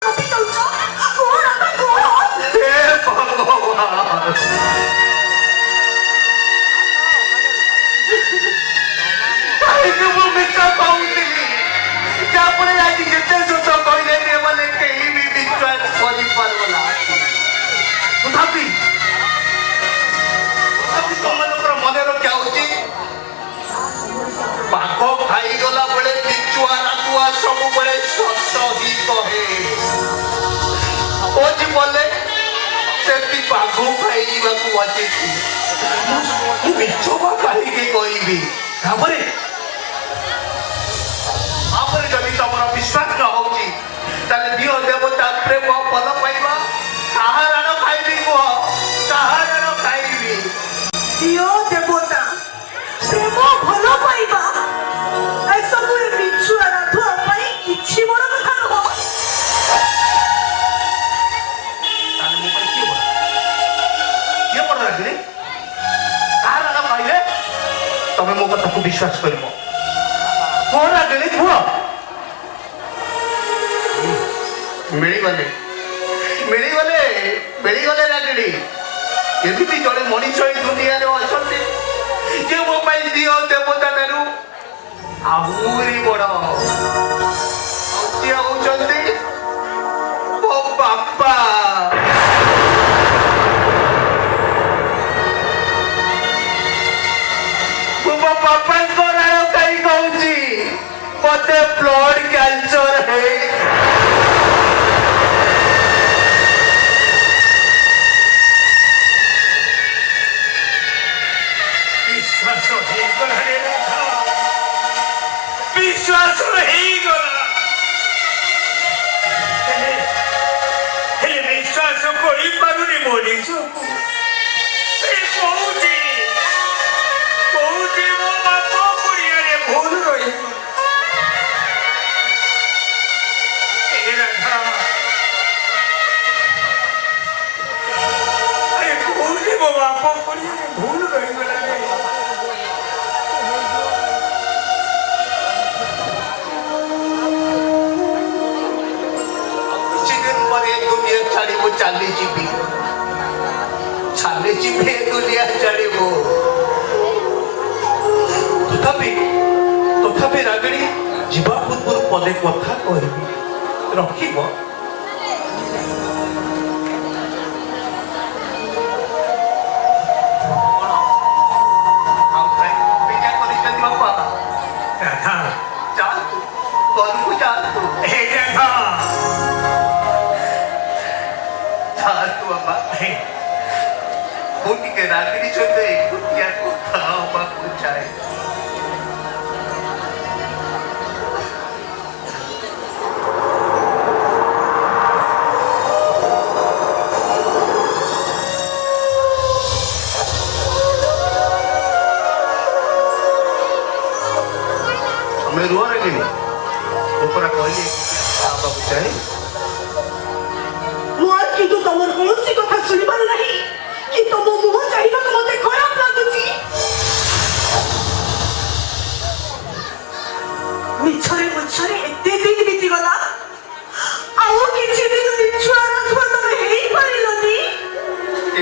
ଗପି ଦଉଛ କୁହ ରାଧା କୁହ ହେ ଭଗବାନ କାହିଁକି ମୁଁ ମିଛ କହୁଥିଲି ଯାହା ଫଳରେ ଆଜି ଯେତେ ପାଗ ଖାଇଯିବାକୁ ବସିଛି ମିଛ ବା କାହିଁକି କହିବି ତାପରେ ଯଦି ତମର ବିଶ୍ୱାସ ନ ହଉଛି ତାହେଲେ ଦିଅ ଦେବତା ପ୍ରେମ ଭଲ ପାଇବା କାହାର ଖାଇବି କୁହ କାହାର ଖାଇବି ଦିଅ ଦେବତା ପ୍ରେମ ଭଲ ପାଇବା ଏସବୁ ମିଛୁଆ ରାଧୁଆ ପାଇଁ କିଛି ବଡ କଥା ନୁହଁ। ତାହେଲେ ମୋ ପାଇଁ କିଏ ବଡ ରାଗିଲେ କାହାର ଖାଇଲେ ତମେ ମୋ କଥାକୁ ବିଶ୍ୱାସ କରିବ କୁହ ରାଗିଲେ କୁହ ମିଳିଗଲେ ମିଳିଗଲେ ମିଳିଗଲେ ରାଗିଣୀ ଏମିତି ଜଣେ ମଣିଷ ଏଇ ଦୁନିଆରେ ଅଛନ୍ତି ଯେ ମୋ ପାଇଁ ଦିଅ ଦେବତା ଠାରୁ ଆହୁରି ବଡ ସିଏ ହଉଛନ୍ତି ମୋ ବାପା ମୁଁ ମୋ ବାପାଙ୍କ ନାଁ କାହିଁ କହୁଛି ମତେ ବ୍ଲଡ କ୍ୟାନ୍ସର ହେଇ ବିଶ୍ୱାସ ହେଇଗଲା ହେଲେ ବିଶ୍ୱାସ କରିପାରୁନି ମଣିଷକୁ କହୁଛି ମୋ ବାପ ପଡ଼ିଆରେ ଭୁଲ ରହିବ କହୁଛି ମୋ ବାପ ପଡ଼ିଆରେ ଭୁଲ ରହିଗଲା ଛାଡ଼ିବୁ ଚାଲିଯିବି ଦୁନିଆ ଛାଡ଼ିବୁ ତଥାପି ରାଗିଣୀ ଯିବା ପୂର୍ବରୁ ପଦେ କଥା କହିବି ରଖିବ ମୁଁ ଟିକେ ରାଗିଣୀ ସହିତ ଏକୁଟିଆ କଥା ହବାକୁ ଚାହେଁ ତମେ ରୁହ ରାଗିଣୀ ମୁଁ ପରା କହିଲି ହବାକୁ ଚାହେଁ ମୋର କିନ୍ତୁ ତମର କୌଣସି କଥା ଶୁଣିବାର ନାହିଁ କି ତମ ମୁହଁ ଚାହିଁବାକୁ ମତେ ଖରାପ ଲାଗୁଛି। ମିଛରେ ଏତେ ଦିନ ବିତିଗଲା ଆଉ କିଛି ଦିନ ମିଛୁଆ ରାଧୁଆ ତମେ ହେଇପାରିଲନି।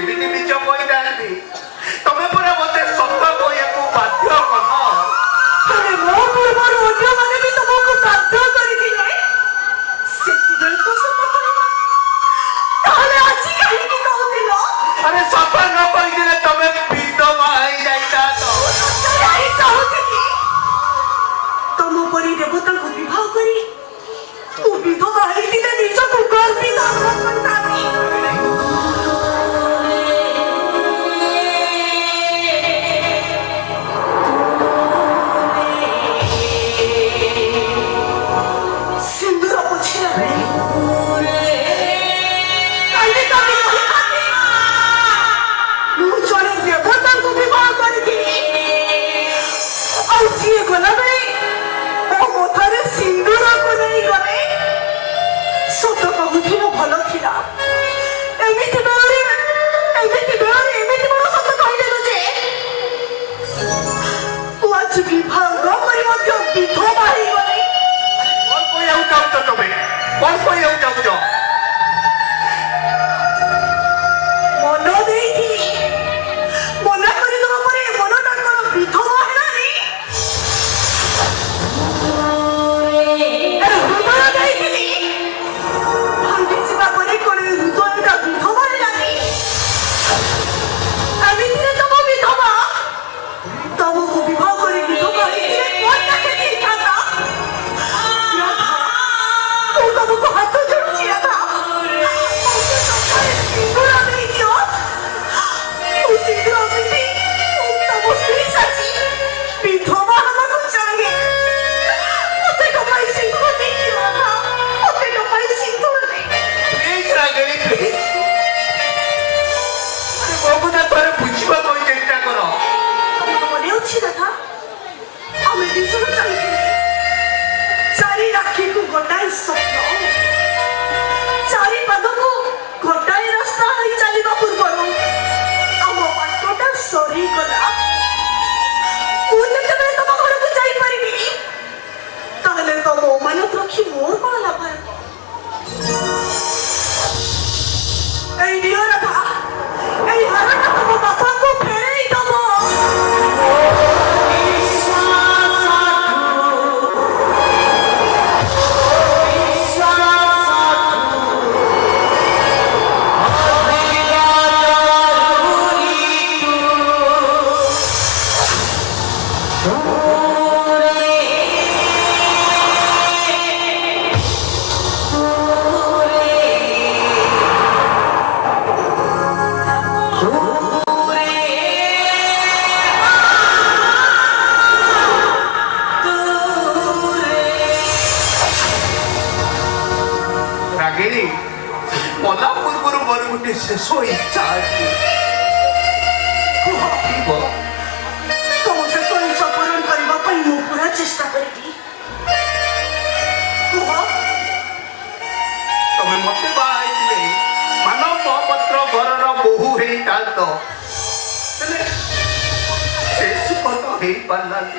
ଏମିତି ମିଛ କହିଥାନ୍ତି ତମେ ପରା ମତେ ସତ କହିବାକୁ ବାଧ୍ୟ କଲ ହେଲେ ମୋ ପୂର୍ବରୁ ଅନ୍ୟମାନେ ବି ତମକୁ ବାଧ୍ୟ କରିଥିଲେ ସେଥିପାଇଁ ତ ସତ କହିଲ ତାହେଲେ ଆଜି କାହିଁକି କହୁଥିଲ? ଆରେ ସତ ନ କହିଥିଲେ ତମେ ବିଧବା ହେଇଯାଇଥାନ୍ତ ଚାହୁଁଥିଲି ତମ ପରି ଦେବତାଙ୍କୁ ବିବାହ କରି ମୁଁ ବିଧବା ହେଇଥିଲେ ନିଜକୁ ଗର୍ବିତ କରିଥାନ୍ତି। ସିନ୍ଦୁର ପୋଛିଲା ବେଳେ କାଲି କାଲି କହିଥାନ୍ତି ମୁଁ ଜଣେ ଦେବତାଙ୍କୁ ବିବାହ କରିଥିଲି ଆଉ ସିଏ ଗଲାବେଳେ ମୋ ମଥାରେ ସିନ୍ଦୁରକୁ ନେଇ ଗଲେ। ସତ କହୁଥିଲ ଭଲ ଥିଲା ଏମିତି ବେଳରେ ଏମିତି ବଡ଼ ସତ କହିଦେଲୁ ଯେ ମୁଁ ଆଜି ବିବାହ ନ କରି ମଧ୍ୟ ବିଧବା ହେଇଗଲି। କଣ କହିବାକୁ ଚାହୁଁଛ ତମେ କଣ କହିବାକୁ ଚାହୁଁଛ ମନ ଦେଇଥିଲି ମନା କରିଦେବା ପରେ ମନଟା କଣ ବିଧବା ହେଲାନି? ହୃଦୟ ଦେଇଥିଲି ଭାଙ୍ଗିଯିବା ପରେ କଣ ହୃଦୟଟା ବିଧବା ହେଲାନି? ଏମିତିରେ ତମ ବିଧବା ତମକୁ ବିବାହ କରି ବିଧବା ହେଇଥିଲେ କଣଟା କେତେ ହେଇଥାନ୍ତା? ମୁଁ ରାଗିଣୀ ମଲା ପୂର୍ବରୁ ମୋର ଗୋଟେ ଶେଷ ଇଚ୍ଛା ଅଛି କୁହ ତମ ଶେଷ ଇଚ୍ଛା ପୂରଣ କରିବା ପାଇଁ ମୁଁ ପୁରା ଚେଷ୍ଟା କରିବି। କୁହ। ତମେ ମତେ ବାହା ହେଇଥିଲେ ମାନବ ମହାପାତ୍ର ଘରର ବୋହୂ ହେଇଥାନ୍ତ ହେଲେ ସେ ସୁଖ ତ ହେଇପାରିଲାନି।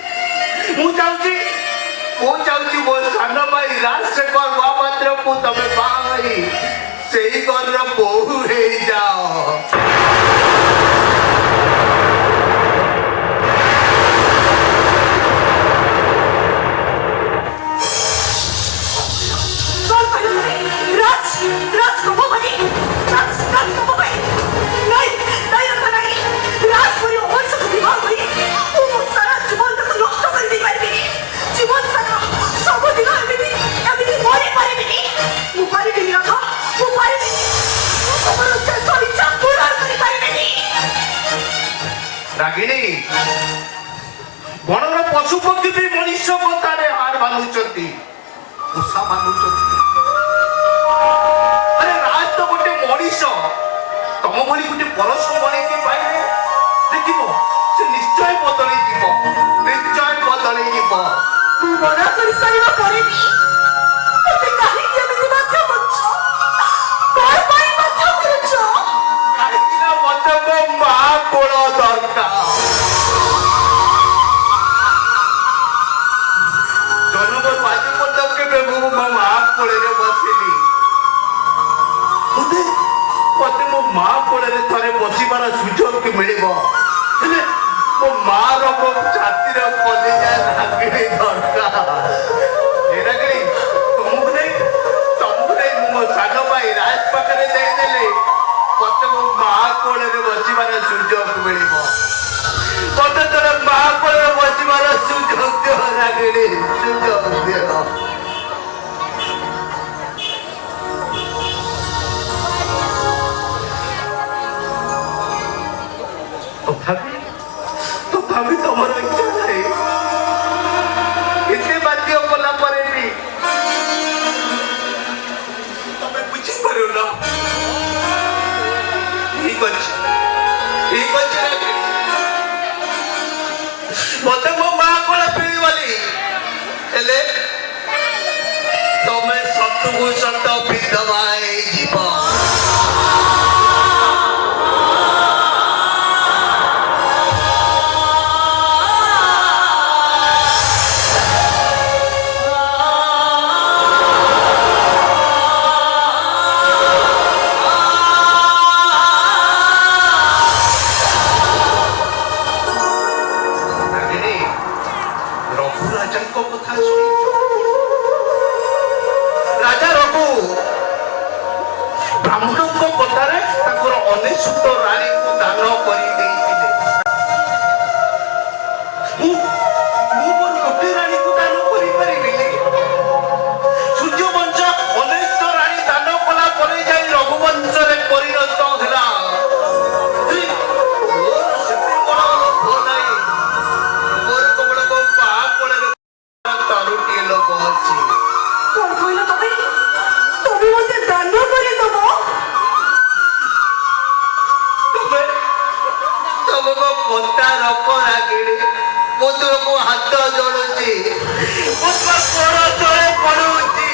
ମୁଁ ଚାହୁଁଛି ମୋ ସାନ ଭାଇ ରାଜଶେଖର ମହାପାତ୍ରକୁ ତମେ ବାହା ହେଇ ସେଇ ଘରର ବୋହୂ ହେଇଯାଅ। ରାଗିଣୀ ବଣର ପଶୁପକ୍ଷୀ ବି ମଣିଷ କଥାରେ ହାର ମାନୁଛନ୍ତି ମୂଷା ମାନୁଛନ୍ତି। ଆରେ ରାଜ ତ ଗୋଟେ ମଣିଷ ତମ ଭଳି ଗୋଟେ ପରଶ ବନେଇକି ପାଇଲେ ଦେଖିବ ସେ ନିଶ୍ଚୟ ବଦଳି ଯିବ ନିଶ୍ଚୟ ବଦଳି ଯିବ। ତୁ ମନା କରିସାରିବା ପରେ ବି ମତେ କାହିଁକି ଏମିତି ବାଧ୍ୟ କରୁଛ? କଣ ପାଇଁ ବାଧ୍ୟ କରୁଛ? କାହିଁକି ନା ମତେ ମୋ ମା କୋଳ ଦରକାର। ଜନ୍ମରୁ ଆଜି ପର୍ଯ୍ୟନ୍ତ କେବେ ମୁଁ ମୋ ମା କୋଳରେ ବସିଲି। ମତେ ମୋ ମା କୋଳରେ ଥରେ ବସିବାର ସୁଯୋଗ ମିଳିବ ହେଲେ ମୋ ମାର ମୋ ଛାତିର କଲିଜା ରାଗିଣୀ ଦରକାର। ରାଗିଣୀ ତମକୁ ନେଇ ମୁଁ ମୋ ସାନ ଭାଇ ରାଜ ପାଖରେ ଦେଇଦେଲେ ମତେ ମୋ ମା କୋଳରେ ବସିବାର ସୁଯୋଗ ମିଳିବ। ମତେ ତୋର ମା କୋଳରେ ବସିବାର ସୁଯୋଗ ଦିଅ ରାଗିଣୀ ସୁଯୋଗ ଦିଅ। ତଥାପି ତମର ଇଚ୍ଛା ନାହିଁ ଏତେ ବାଧ୍ୟ କଲା ପରେ ବି ତମେ ବୁଝିପାରୁନ। ଠିକ ଅଛି ରାଗିଣୀ ମତେ ମୋ ମା କୋଳ ପିଳିବନି ହେଲେ ତମେ ସତକୁ ସତ ବିଧବା ହେଇଯିବ। ବ୍ରାହ୍ମଣଙ୍କ କଥାରେ ତାଙ୍କର ଅନେଶତ ରାଣୀଙ୍କୁ ଦାନ କରିଦେଇଥିଲେ। ମୁଁ ମୋର ଗୋଟିଏ ରାଣୀକୁ ଦାନ କରିପାରିବିନି। ସୂର୍ଯ୍ୟବଂଶ ଅନେକ ରାଣୀ ଦାନ କଲା ପରେ ଯାଇ ରଘୁବଂଶରେ ପରିଣତ ହେଲା। ମୋର ସେତେ ବଡ଼ ଲୋଭ ନାହିଁ। ମୋର କେବଳ ମୋ ମା କୋଳରେ ତରୁଟିଏ ଲୋଭ ଅଛି। କଣ କହିଲ ତମେ? ତମେ ମତେ ଦାନ କରିଦବ? ତମେ ମୋ କଥା ରଖ ରାଗିଣୀ। ମୁଁ ତୁମକୁ ହାତ ଯୋଡୁଛି ମୁଁ ତୁମ ଗୋଡ଼ ତଳେ ପଡୁଛି।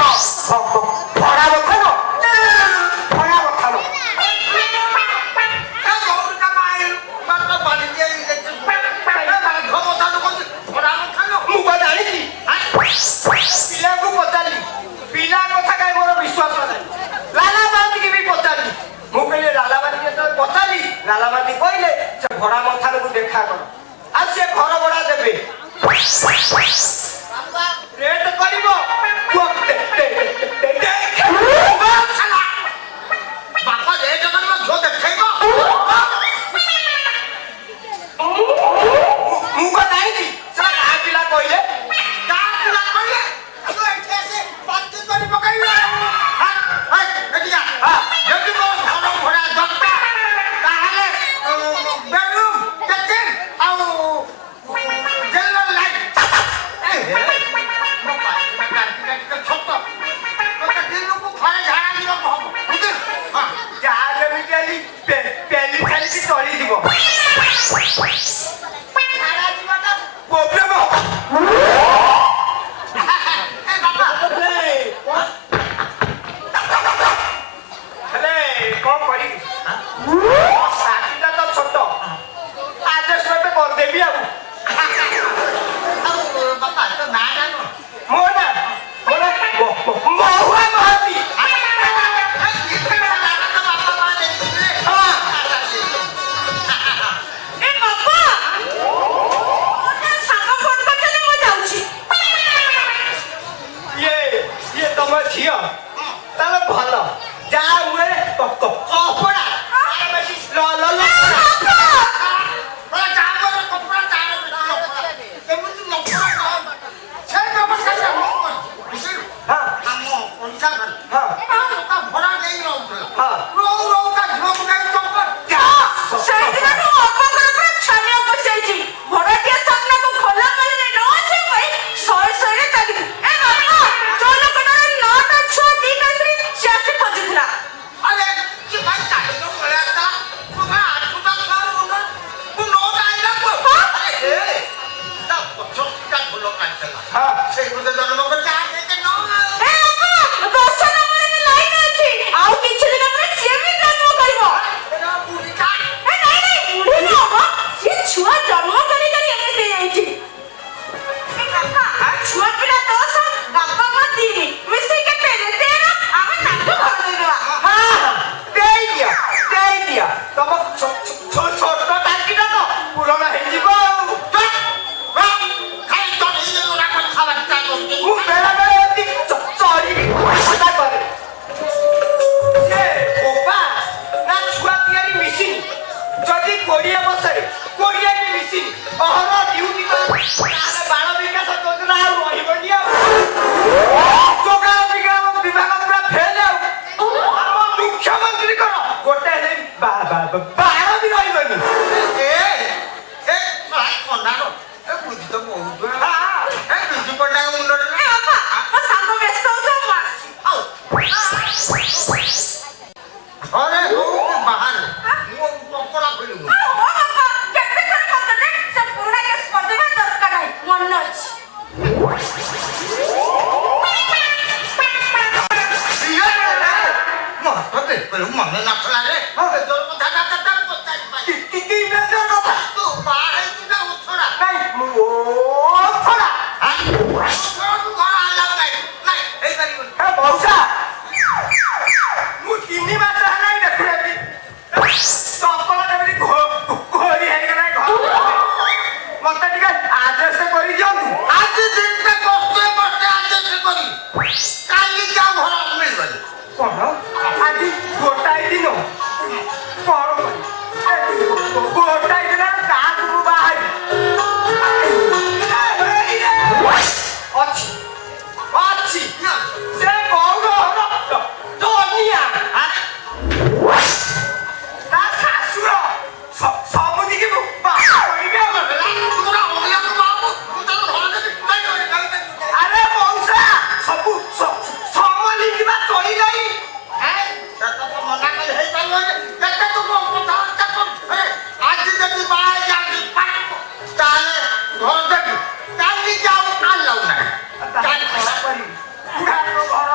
ଭଡ଼ା କଥା ନ ଭଡ଼ା କଥା ନ ମୁଁ କଣ ଜାଣିଛି ପିଲାକୁ ପଚାରିଲି ପିଲା କଥା କାହିଁ ମୋର ବିଶ୍ୱାସ ନାହିଁ ଲାଲା ବାନ୍ତିକି ବି ପଚାରିଲି ମୁଁ କହିଲି ଲାଲା ବାନ୍ତିକି ଯେତେବେଳେ ପଚାରିଲି ଲାଲା ବାନ୍ତି କହିଲେ ସେ ଭଡ଼ା ମଥାନକୁ ଦେଖା କର ଆଉ ସେ ଘର ଭଡ଼ା ଦେବେ ରେଟ୍ କରିବ ବାପା ରେଟ୍ କରିବ ଝିଅ ଦେଖେଇବ ମୁଁ କଣ ଜାଣିଛି ସେ ଗାଁ ପିଲା କହିଲେ ଯାହା ଯେମିତି ହେଲି ପେଲି ଫେଲିକି ଚଳିଯିବ ପ୍ରୋବ୍ଲେମ ହେଲେ କଣ କରିବି ଶାଢ଼ୀଟା ତ ଛୋଟ ଆଡଜଷ୍ଟ ଗୋଟେ କରିଦେବି ଆଉ ମୋ ନା ମହୁଆ ମହାନ୍ତି ଏ ବାପା ସାଙ୍ଗ ଫୋନ କରିଛନ୍ତି ମୁଁ ଯାଉଛି ଇଏ ତମ ଝିଅ ତାହେଲେ ଭଲ ଯାହା ହୁଏ କପଡ଼ା ସେଇଦିନଠୁ ଅପାଙ୍କର ପୁରା ଛାନିଆ ବସିଯାଇଛି ଭଡ଼ାଟିଆ ସାମ୍ନାକୁ ଖୋଲା ମିଳିଲେ ନ ଆସିବା ପାଇଁ ଶହେ ଶହେରେ ତାଗିଦ ଏ ବାପା ଯୋଉ ଲୋକଟାର 9ଟା ଛୁଆ 2ଟା ସ୍ତ୍ରୀ ସେ ଆସି ଖୋଜୁଥିଲା ଏ ବାପା 10 ନମ୍ବରରେ ଲାଇନ୍ ଅଛି ଆଉ କିଛି ଦିନ ପରେ ସିଏ ବି ଜନ୍ମ କରିବ ଏ ନାଇଁ ବୁଢ଼ୀ ନୁହଁ ମ ସିଏ ଛୁଆ ଜନ୍ମ କରି କରି ଏମିତି ହେଇଯାଇଛି ଏ ବାପା ଛୁଆ ପିଲା 10 ବାପା ମା 3 ମିଶିକି କେତେ 13 ଆମେ ତାଙ୍କୁ ଘର ଦେଇଦେବା ଦେଇଦିଅ ତମ ଛୋଟ ଟାଙ୍କିଟା ତ ପୁରଣ ହେଇଯିବ ଆଉ ମୁଁ ବେଳେ ବେଳେ ଏମିତି ଚଢ଼ିକି କଥା କରେ ସେ ବୋପା ନା ଛୁଆ ତିଆରି ମେସିନ୍ ଯଦି 20 ବର୍ଷରେ 20ଟି ମେସିନ୍ ଅହର ଡ୍ୟୁଟି ତାହେଲେ ବାଳ ବିକାଶ ଯୋଜନା ଆଉ ରହିବନି ଆଉ ଯୋଗାଣ ବିଭାଗ ପୁରା ଫେଲ୍ ଆଉ ଆମ ମୁଖ୍ୟମନ୍ତ୍ରୀଙ୍କର ଗୋଟେ ହେଲେ ବାଳ ବି ରହିବନି ଏ ବାପା ମୋ ସାଙ୍ଗ ବ୍ୟସ୍ତ ହଉଥିବ ଓ ବାପା କେତେ ଥର କହୁଛନ୍ତି ସେ ପୁରୁଣା କେସ୍ କରିଦେବା ଦରକାର ନାହିଁ ମନେ ଅଛି ମନେ ନଥିଲା ରେ ମୁଁ 3 ମାସ ହେଲାଣି ଦେଖୁନାହାନ୍ତି ଚପଲ ଯେମିତି ଘୋରି ହେଇଗଲାଣି ମତେ ଟିକେ ଆଡଜଷ୍ଟ କରି ଦିଅନ୍ତୁ ଆଜି ଦିନଟା କଷ୍ଟ କରି କାଲି ଯାଉ ଘର ମିଳିବନି କଣ ଆଜି ଗୋଟାଏ ଦିନ କଣ କରିବି ଗୋଟାଏ ଦିନ କାହାକୁ ମୁଁ ବାହାରି ଅଛି ଅଛି ସେ ଗୌର ଧନିଆ ତା ଶାଶୁର ସବୁଦିକି ମୁଁ ବାହା କରିବି ଆରେ ମଉସା ସବୁ ସମଲିକି ବା ଚଳି ଯାଇ ମନା କରି ହେଇପାରିବନି କେତେ ତୁ କଥାବାର୍ତ୍ତା କରୁ ଆଜି ଯଦି ବାହା ହେଇଯାନ୍ତି ତାହେଲେ ଘର ଦେବି କାଲି ଯାଉ ଆଲାଉ ନାହିଁ କଣ କରିବି ଘର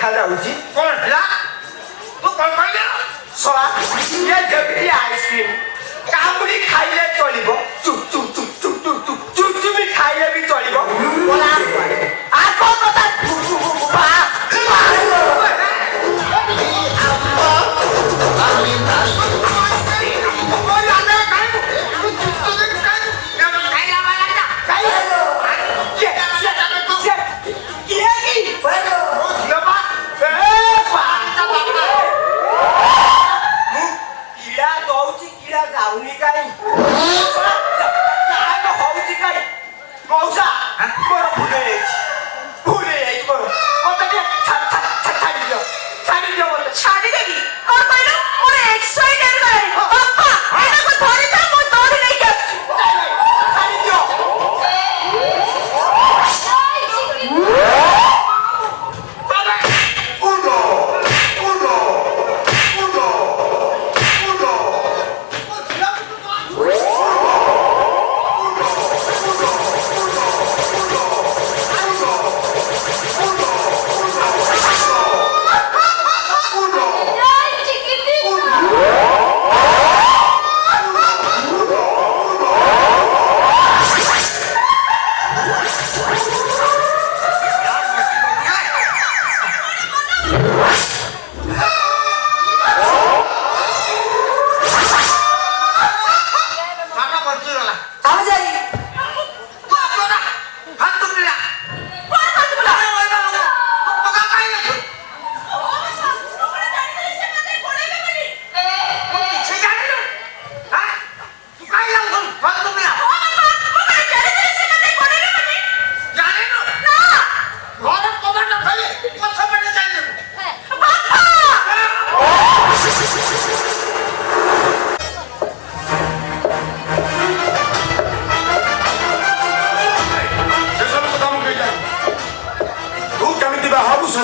ଦେଖାଯାଉଛି କ'ଣ ହେଲା ତୁ କ'ଣ କହିଲୁ ଶଳା ଇଏ ଯେମିତି ଆଇସ୍କ୍ରିମ କାମୁଡ଼ି ଖାଇଲେ ଚଳିବ ଚୁଚୁମି ଖାଇଲେ ବି ଚଳିବ ଆଗ କଥା ছাড়িদেবি আর কইলো ওরে এক্সাইটেড করে বাপ্পা এটাকে ধরে থাক মই দৌড়ে নেই যাচ্ছি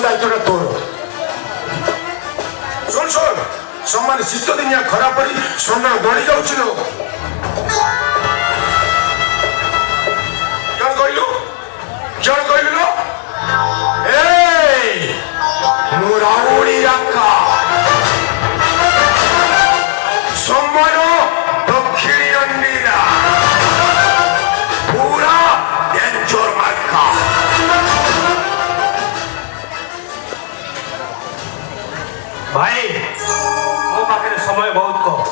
ଦାୟିତ୍ୱଟା ତୋର ଶୁଣ ଶୁଣ ସମାନ ଶୀତ ଦିନିଆ ଖରା ପରି ସମୟ ଗଡ଼ି ଯାଉଛି ଲୋ କଣ କହିଲୁ ଲୋ ମୁଁ ରାଉଡ଼ି ରାକା ସମୟ ଦକ୍ଷିଣୀ ଅଣ୍ଡିରା ପୁରା ଡେଞ୍ଜର ମାର୍କା ଭାଇ ମୋ ପାଖରେ ସମୟ ବହୁତ କମ୍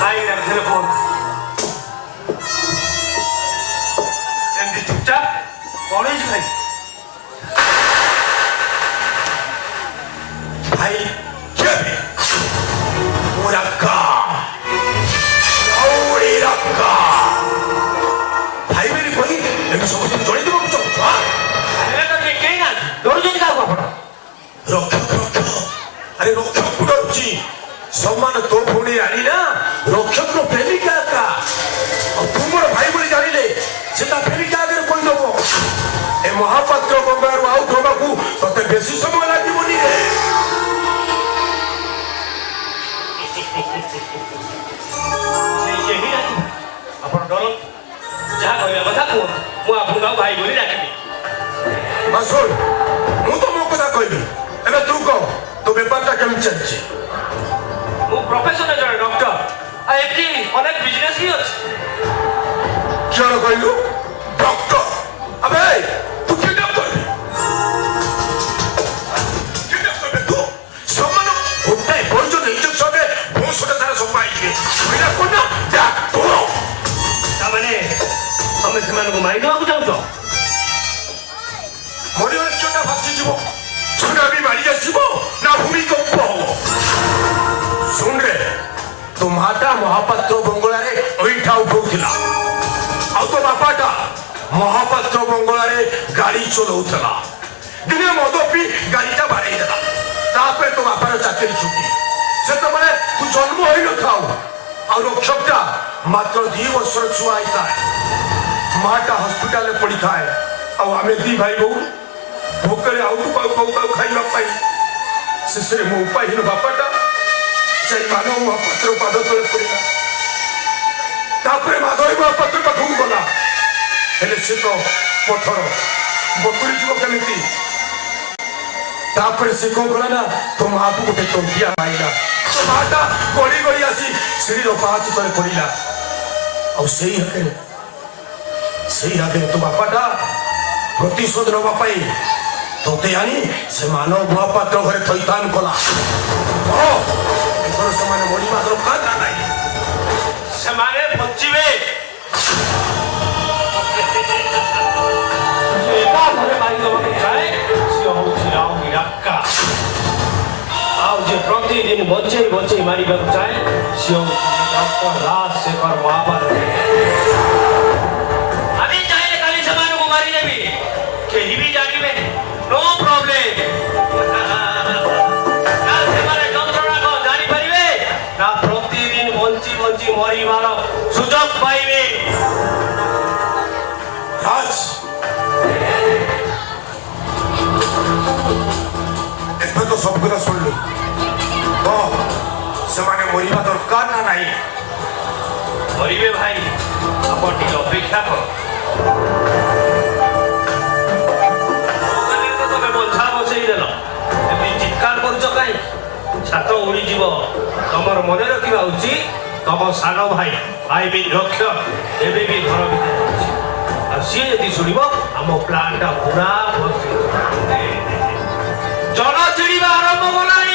କାହିଁକି ଡାକିଥିଲେ ଫୋନ୍ ଏମିତି ଚୁପଚାପ କ'ଣ ହେଇଛି ଭାଇ ଭାଇ କେବେ ମୁଁ ରାକା ରାଉଡ଼ି ରାକା ଭାଇ ବୋଲି କହି ଏମିତି ସମସ୍ତଙ୍କୁ ଜଣେଇ ଦେବାକୁ ଚାହୁଁଛ ହେଲେ ତ କେହି ନାହାନ୍ତି ଡରୁଛନ୍ତି କାହାକୁ ଆପଣ ରକ୍ଷକ ଆରେ ରକ୍ଷକକୁ ଡରୁଛି ସମ୍ମାନ ତୋ ଭଉଣୀ ଆଣି ନା ରକ୍ଷକର ପ୍ରେମିକା ଏକା ଆଉ ତୁ ମୋର ଭାଇ ବୋଲି ଜାଣିଲେ ସେ ତା ପ୍ରେମିକା ଆଗରେ କହିଦେବ ଏ ମହାପାତ୍ର ବଙ୍ଗାରୁ ଆଉ ଧୋବାକୁ ତତେ ବେଶୀ ସମୟ ଲାଗିବନି ରେ କେହି ନାହିଁ ଆପଣ ଡରନ୍ତୁ ଯାହା କହିବା କଥା କୁହ ମୁଁ ଆପଣଙ୍କୁ ଆଉ ଭାଇ ବୋଲି ଡାକିବି ଶୁଣ ମୁଁ ତ ମୋ କଥା କହିବି ଏବେ ତୁ କହ ତୋ ବେପାରଟା କେମିତି ଚାଲିଛି ମୁଁ ପ୍ରଫେସନରେ ଜଣେ ଡକ୍ଟର ଆଉ ଏଠି ଅନେକ ବିଜନେସ୍ ବି ଅଛି କ'ଣ କହିଲୁ ଡକ୍ଟର ଆବେ ତୁ କି ଡକ୍ଟର ତୁ ସମାନ ଗୋଟାଏ ପର୍ଯ୍ୟନ୍ତ ଇଞ୍ଜେକ୍ସନରେ ବଂଶଟା ସାରା ସଫା ହେଇଯିବେ କହିଲା କ'ଣ ନା ଡାକ୍ତର ତାମାନେ ତମେ ସେମାନଙ୍କୁ ମାରିଦେବାକୁ ଚାହୁଁଛ ମରିବାର ଚଟା ଭାସିଯିବ ସୁନାମି ମାରି ଆସିବ ନା ଭୂମିକମ୍ପ ହବ ଶୁଣରେ ତୋ ମାତା ମହାପାତ୍ର ବଙ୍ଗଳାରେ ଅଇଁଠା ଉଠଉଥିଲା ଆଉ ତୋ ବାପାଟା ମହାପାତ୍ର ବଙ୍ଗଳାରେ ଗାଡ଼ି ଚଲଉଥିଲା ଦିନେ ମଦ ପିଇ ଗାଡ଼ିଟା ବାଡ଼େଇ ଦେଲା ତାପରେ ତୋ ବାପାର ଚାକିରି ଛୁଟି ସେତେବେଳେ ତୁ ଜନ୍ମ ହୋଇନଥାଉ ଆଉ ରକ୍ଷକଟା ମାତ୍ର 2 ବର୍ଷର ଛୁଆ ହେଇଥାଏ ମାଟା ହସ୍ପିଟାଲରେ ପଡ଼ିଥାଏ ଆଉ ଆମେ ଦି ଭାଇ ବୋଉ ଭୋକରେ ଆଉ ଖାଇବା ପାଇଁ ଶେଷରେ ମୋ ଉପାୟହୀନ ବାପାଟା ସେଇ ମାନବ ମହାପାତ୍ର ପାଦ ତଳେ ପଡ଼ିଲା ତାପରେ ମାଧବୀ ମହାପାତ୍ର ପାଖକୁ ଗଲା ହେଲେ ସେ ତ ପଥର ବତୁରି ଯିବ କେମିତି ତାପରେ ସେ କଣ କଲା ନା ତୋ ମାଆକୁ ଗୋଟେ ଟଙ୍କିଆ ମାରିଲା ତୋ ମାଆଟା ଗଡ଼ି ଗଡ଼ି ଆସି ସିଡ଼ିର ପାହାଚ ତଳେ ପଡ଼ିଲା ଆଉ ସେଇ ଆଗରେ ତୋ ବାପାଟା ପ୍ରତିଶୋଧ ନେବା ପାଇଁ ତୋତେ ଆଣି ସେ ମାନବ ମହାପାତ୍ର ଘରେ ଥଇଥାନ କଲା ଏଥର ସେମାନେ ମରିବା ଦରକାର ନା ନାହିଁ ସେମାନେ ବଞ୍ଚିବେ ଏକାଥରେ ମାରିଦେବାକୁ ଚାହେଁ ସିଏ ହଉଛି ରାମ ଇରାକା ଆଉ ଯିଏ ପ୍ରତିଦିନ ବଞ୍ଚେଇ ବଞ୍ଚେଇ ମାରିବାକୁ ଚାହେଁ ସିଏ ହଉଛି ଡକ୍ଟର ରାଜଶେଖର ମହାପାତ୍ର আমি চাইলে কালি সেମାନଙ୍କୁ মারিদেবি কেহি ବି ଜାଣିବେନି নো ପ୍ରବ୍ଲେମ ନା ସେମାନେ ଯନ୍ତ୍ରଣା କଣ ଜାଣିପାରିବେ ନା ପ୍ରତିଦିନ ବଞ୍ଚି ବଞ୍ଚି ମରିବାର ସୁଯୋଗ ପାଇବେ ରାଜ ଏବେ ତ ସବୁ କଥା ଶୁଣିଲୁ ସେମାନେ ମରିବା ଦରକାର ନା ନାହିଁ মরিবে ভাই আপন ଟିକେ অপেক্ষা কর ତମେ ବଞ୍ଛା ବସେଇ ଦେଲ ଏମିତି ଚିତ୍କାର କରୁଛ କାହିଁ ଛାତ ଉଡ଼ିଯିବ ତମର ମନେ ରଖିବା ଉଚିତ ତମ ସାନ ଭାଇ ଆଇବି ରକ୍ଷ ଏବେ ବି ଘର ଭିତରେ ଅଛି ଆଉ ସିଏ ଯଦି ଶୁଣିବ ଆମ ପ୍ଲାନ୍ଟା ପୁରା ଜନ ଚିଡ଼ିବା ଆରମ୍ଭ କଲାଣି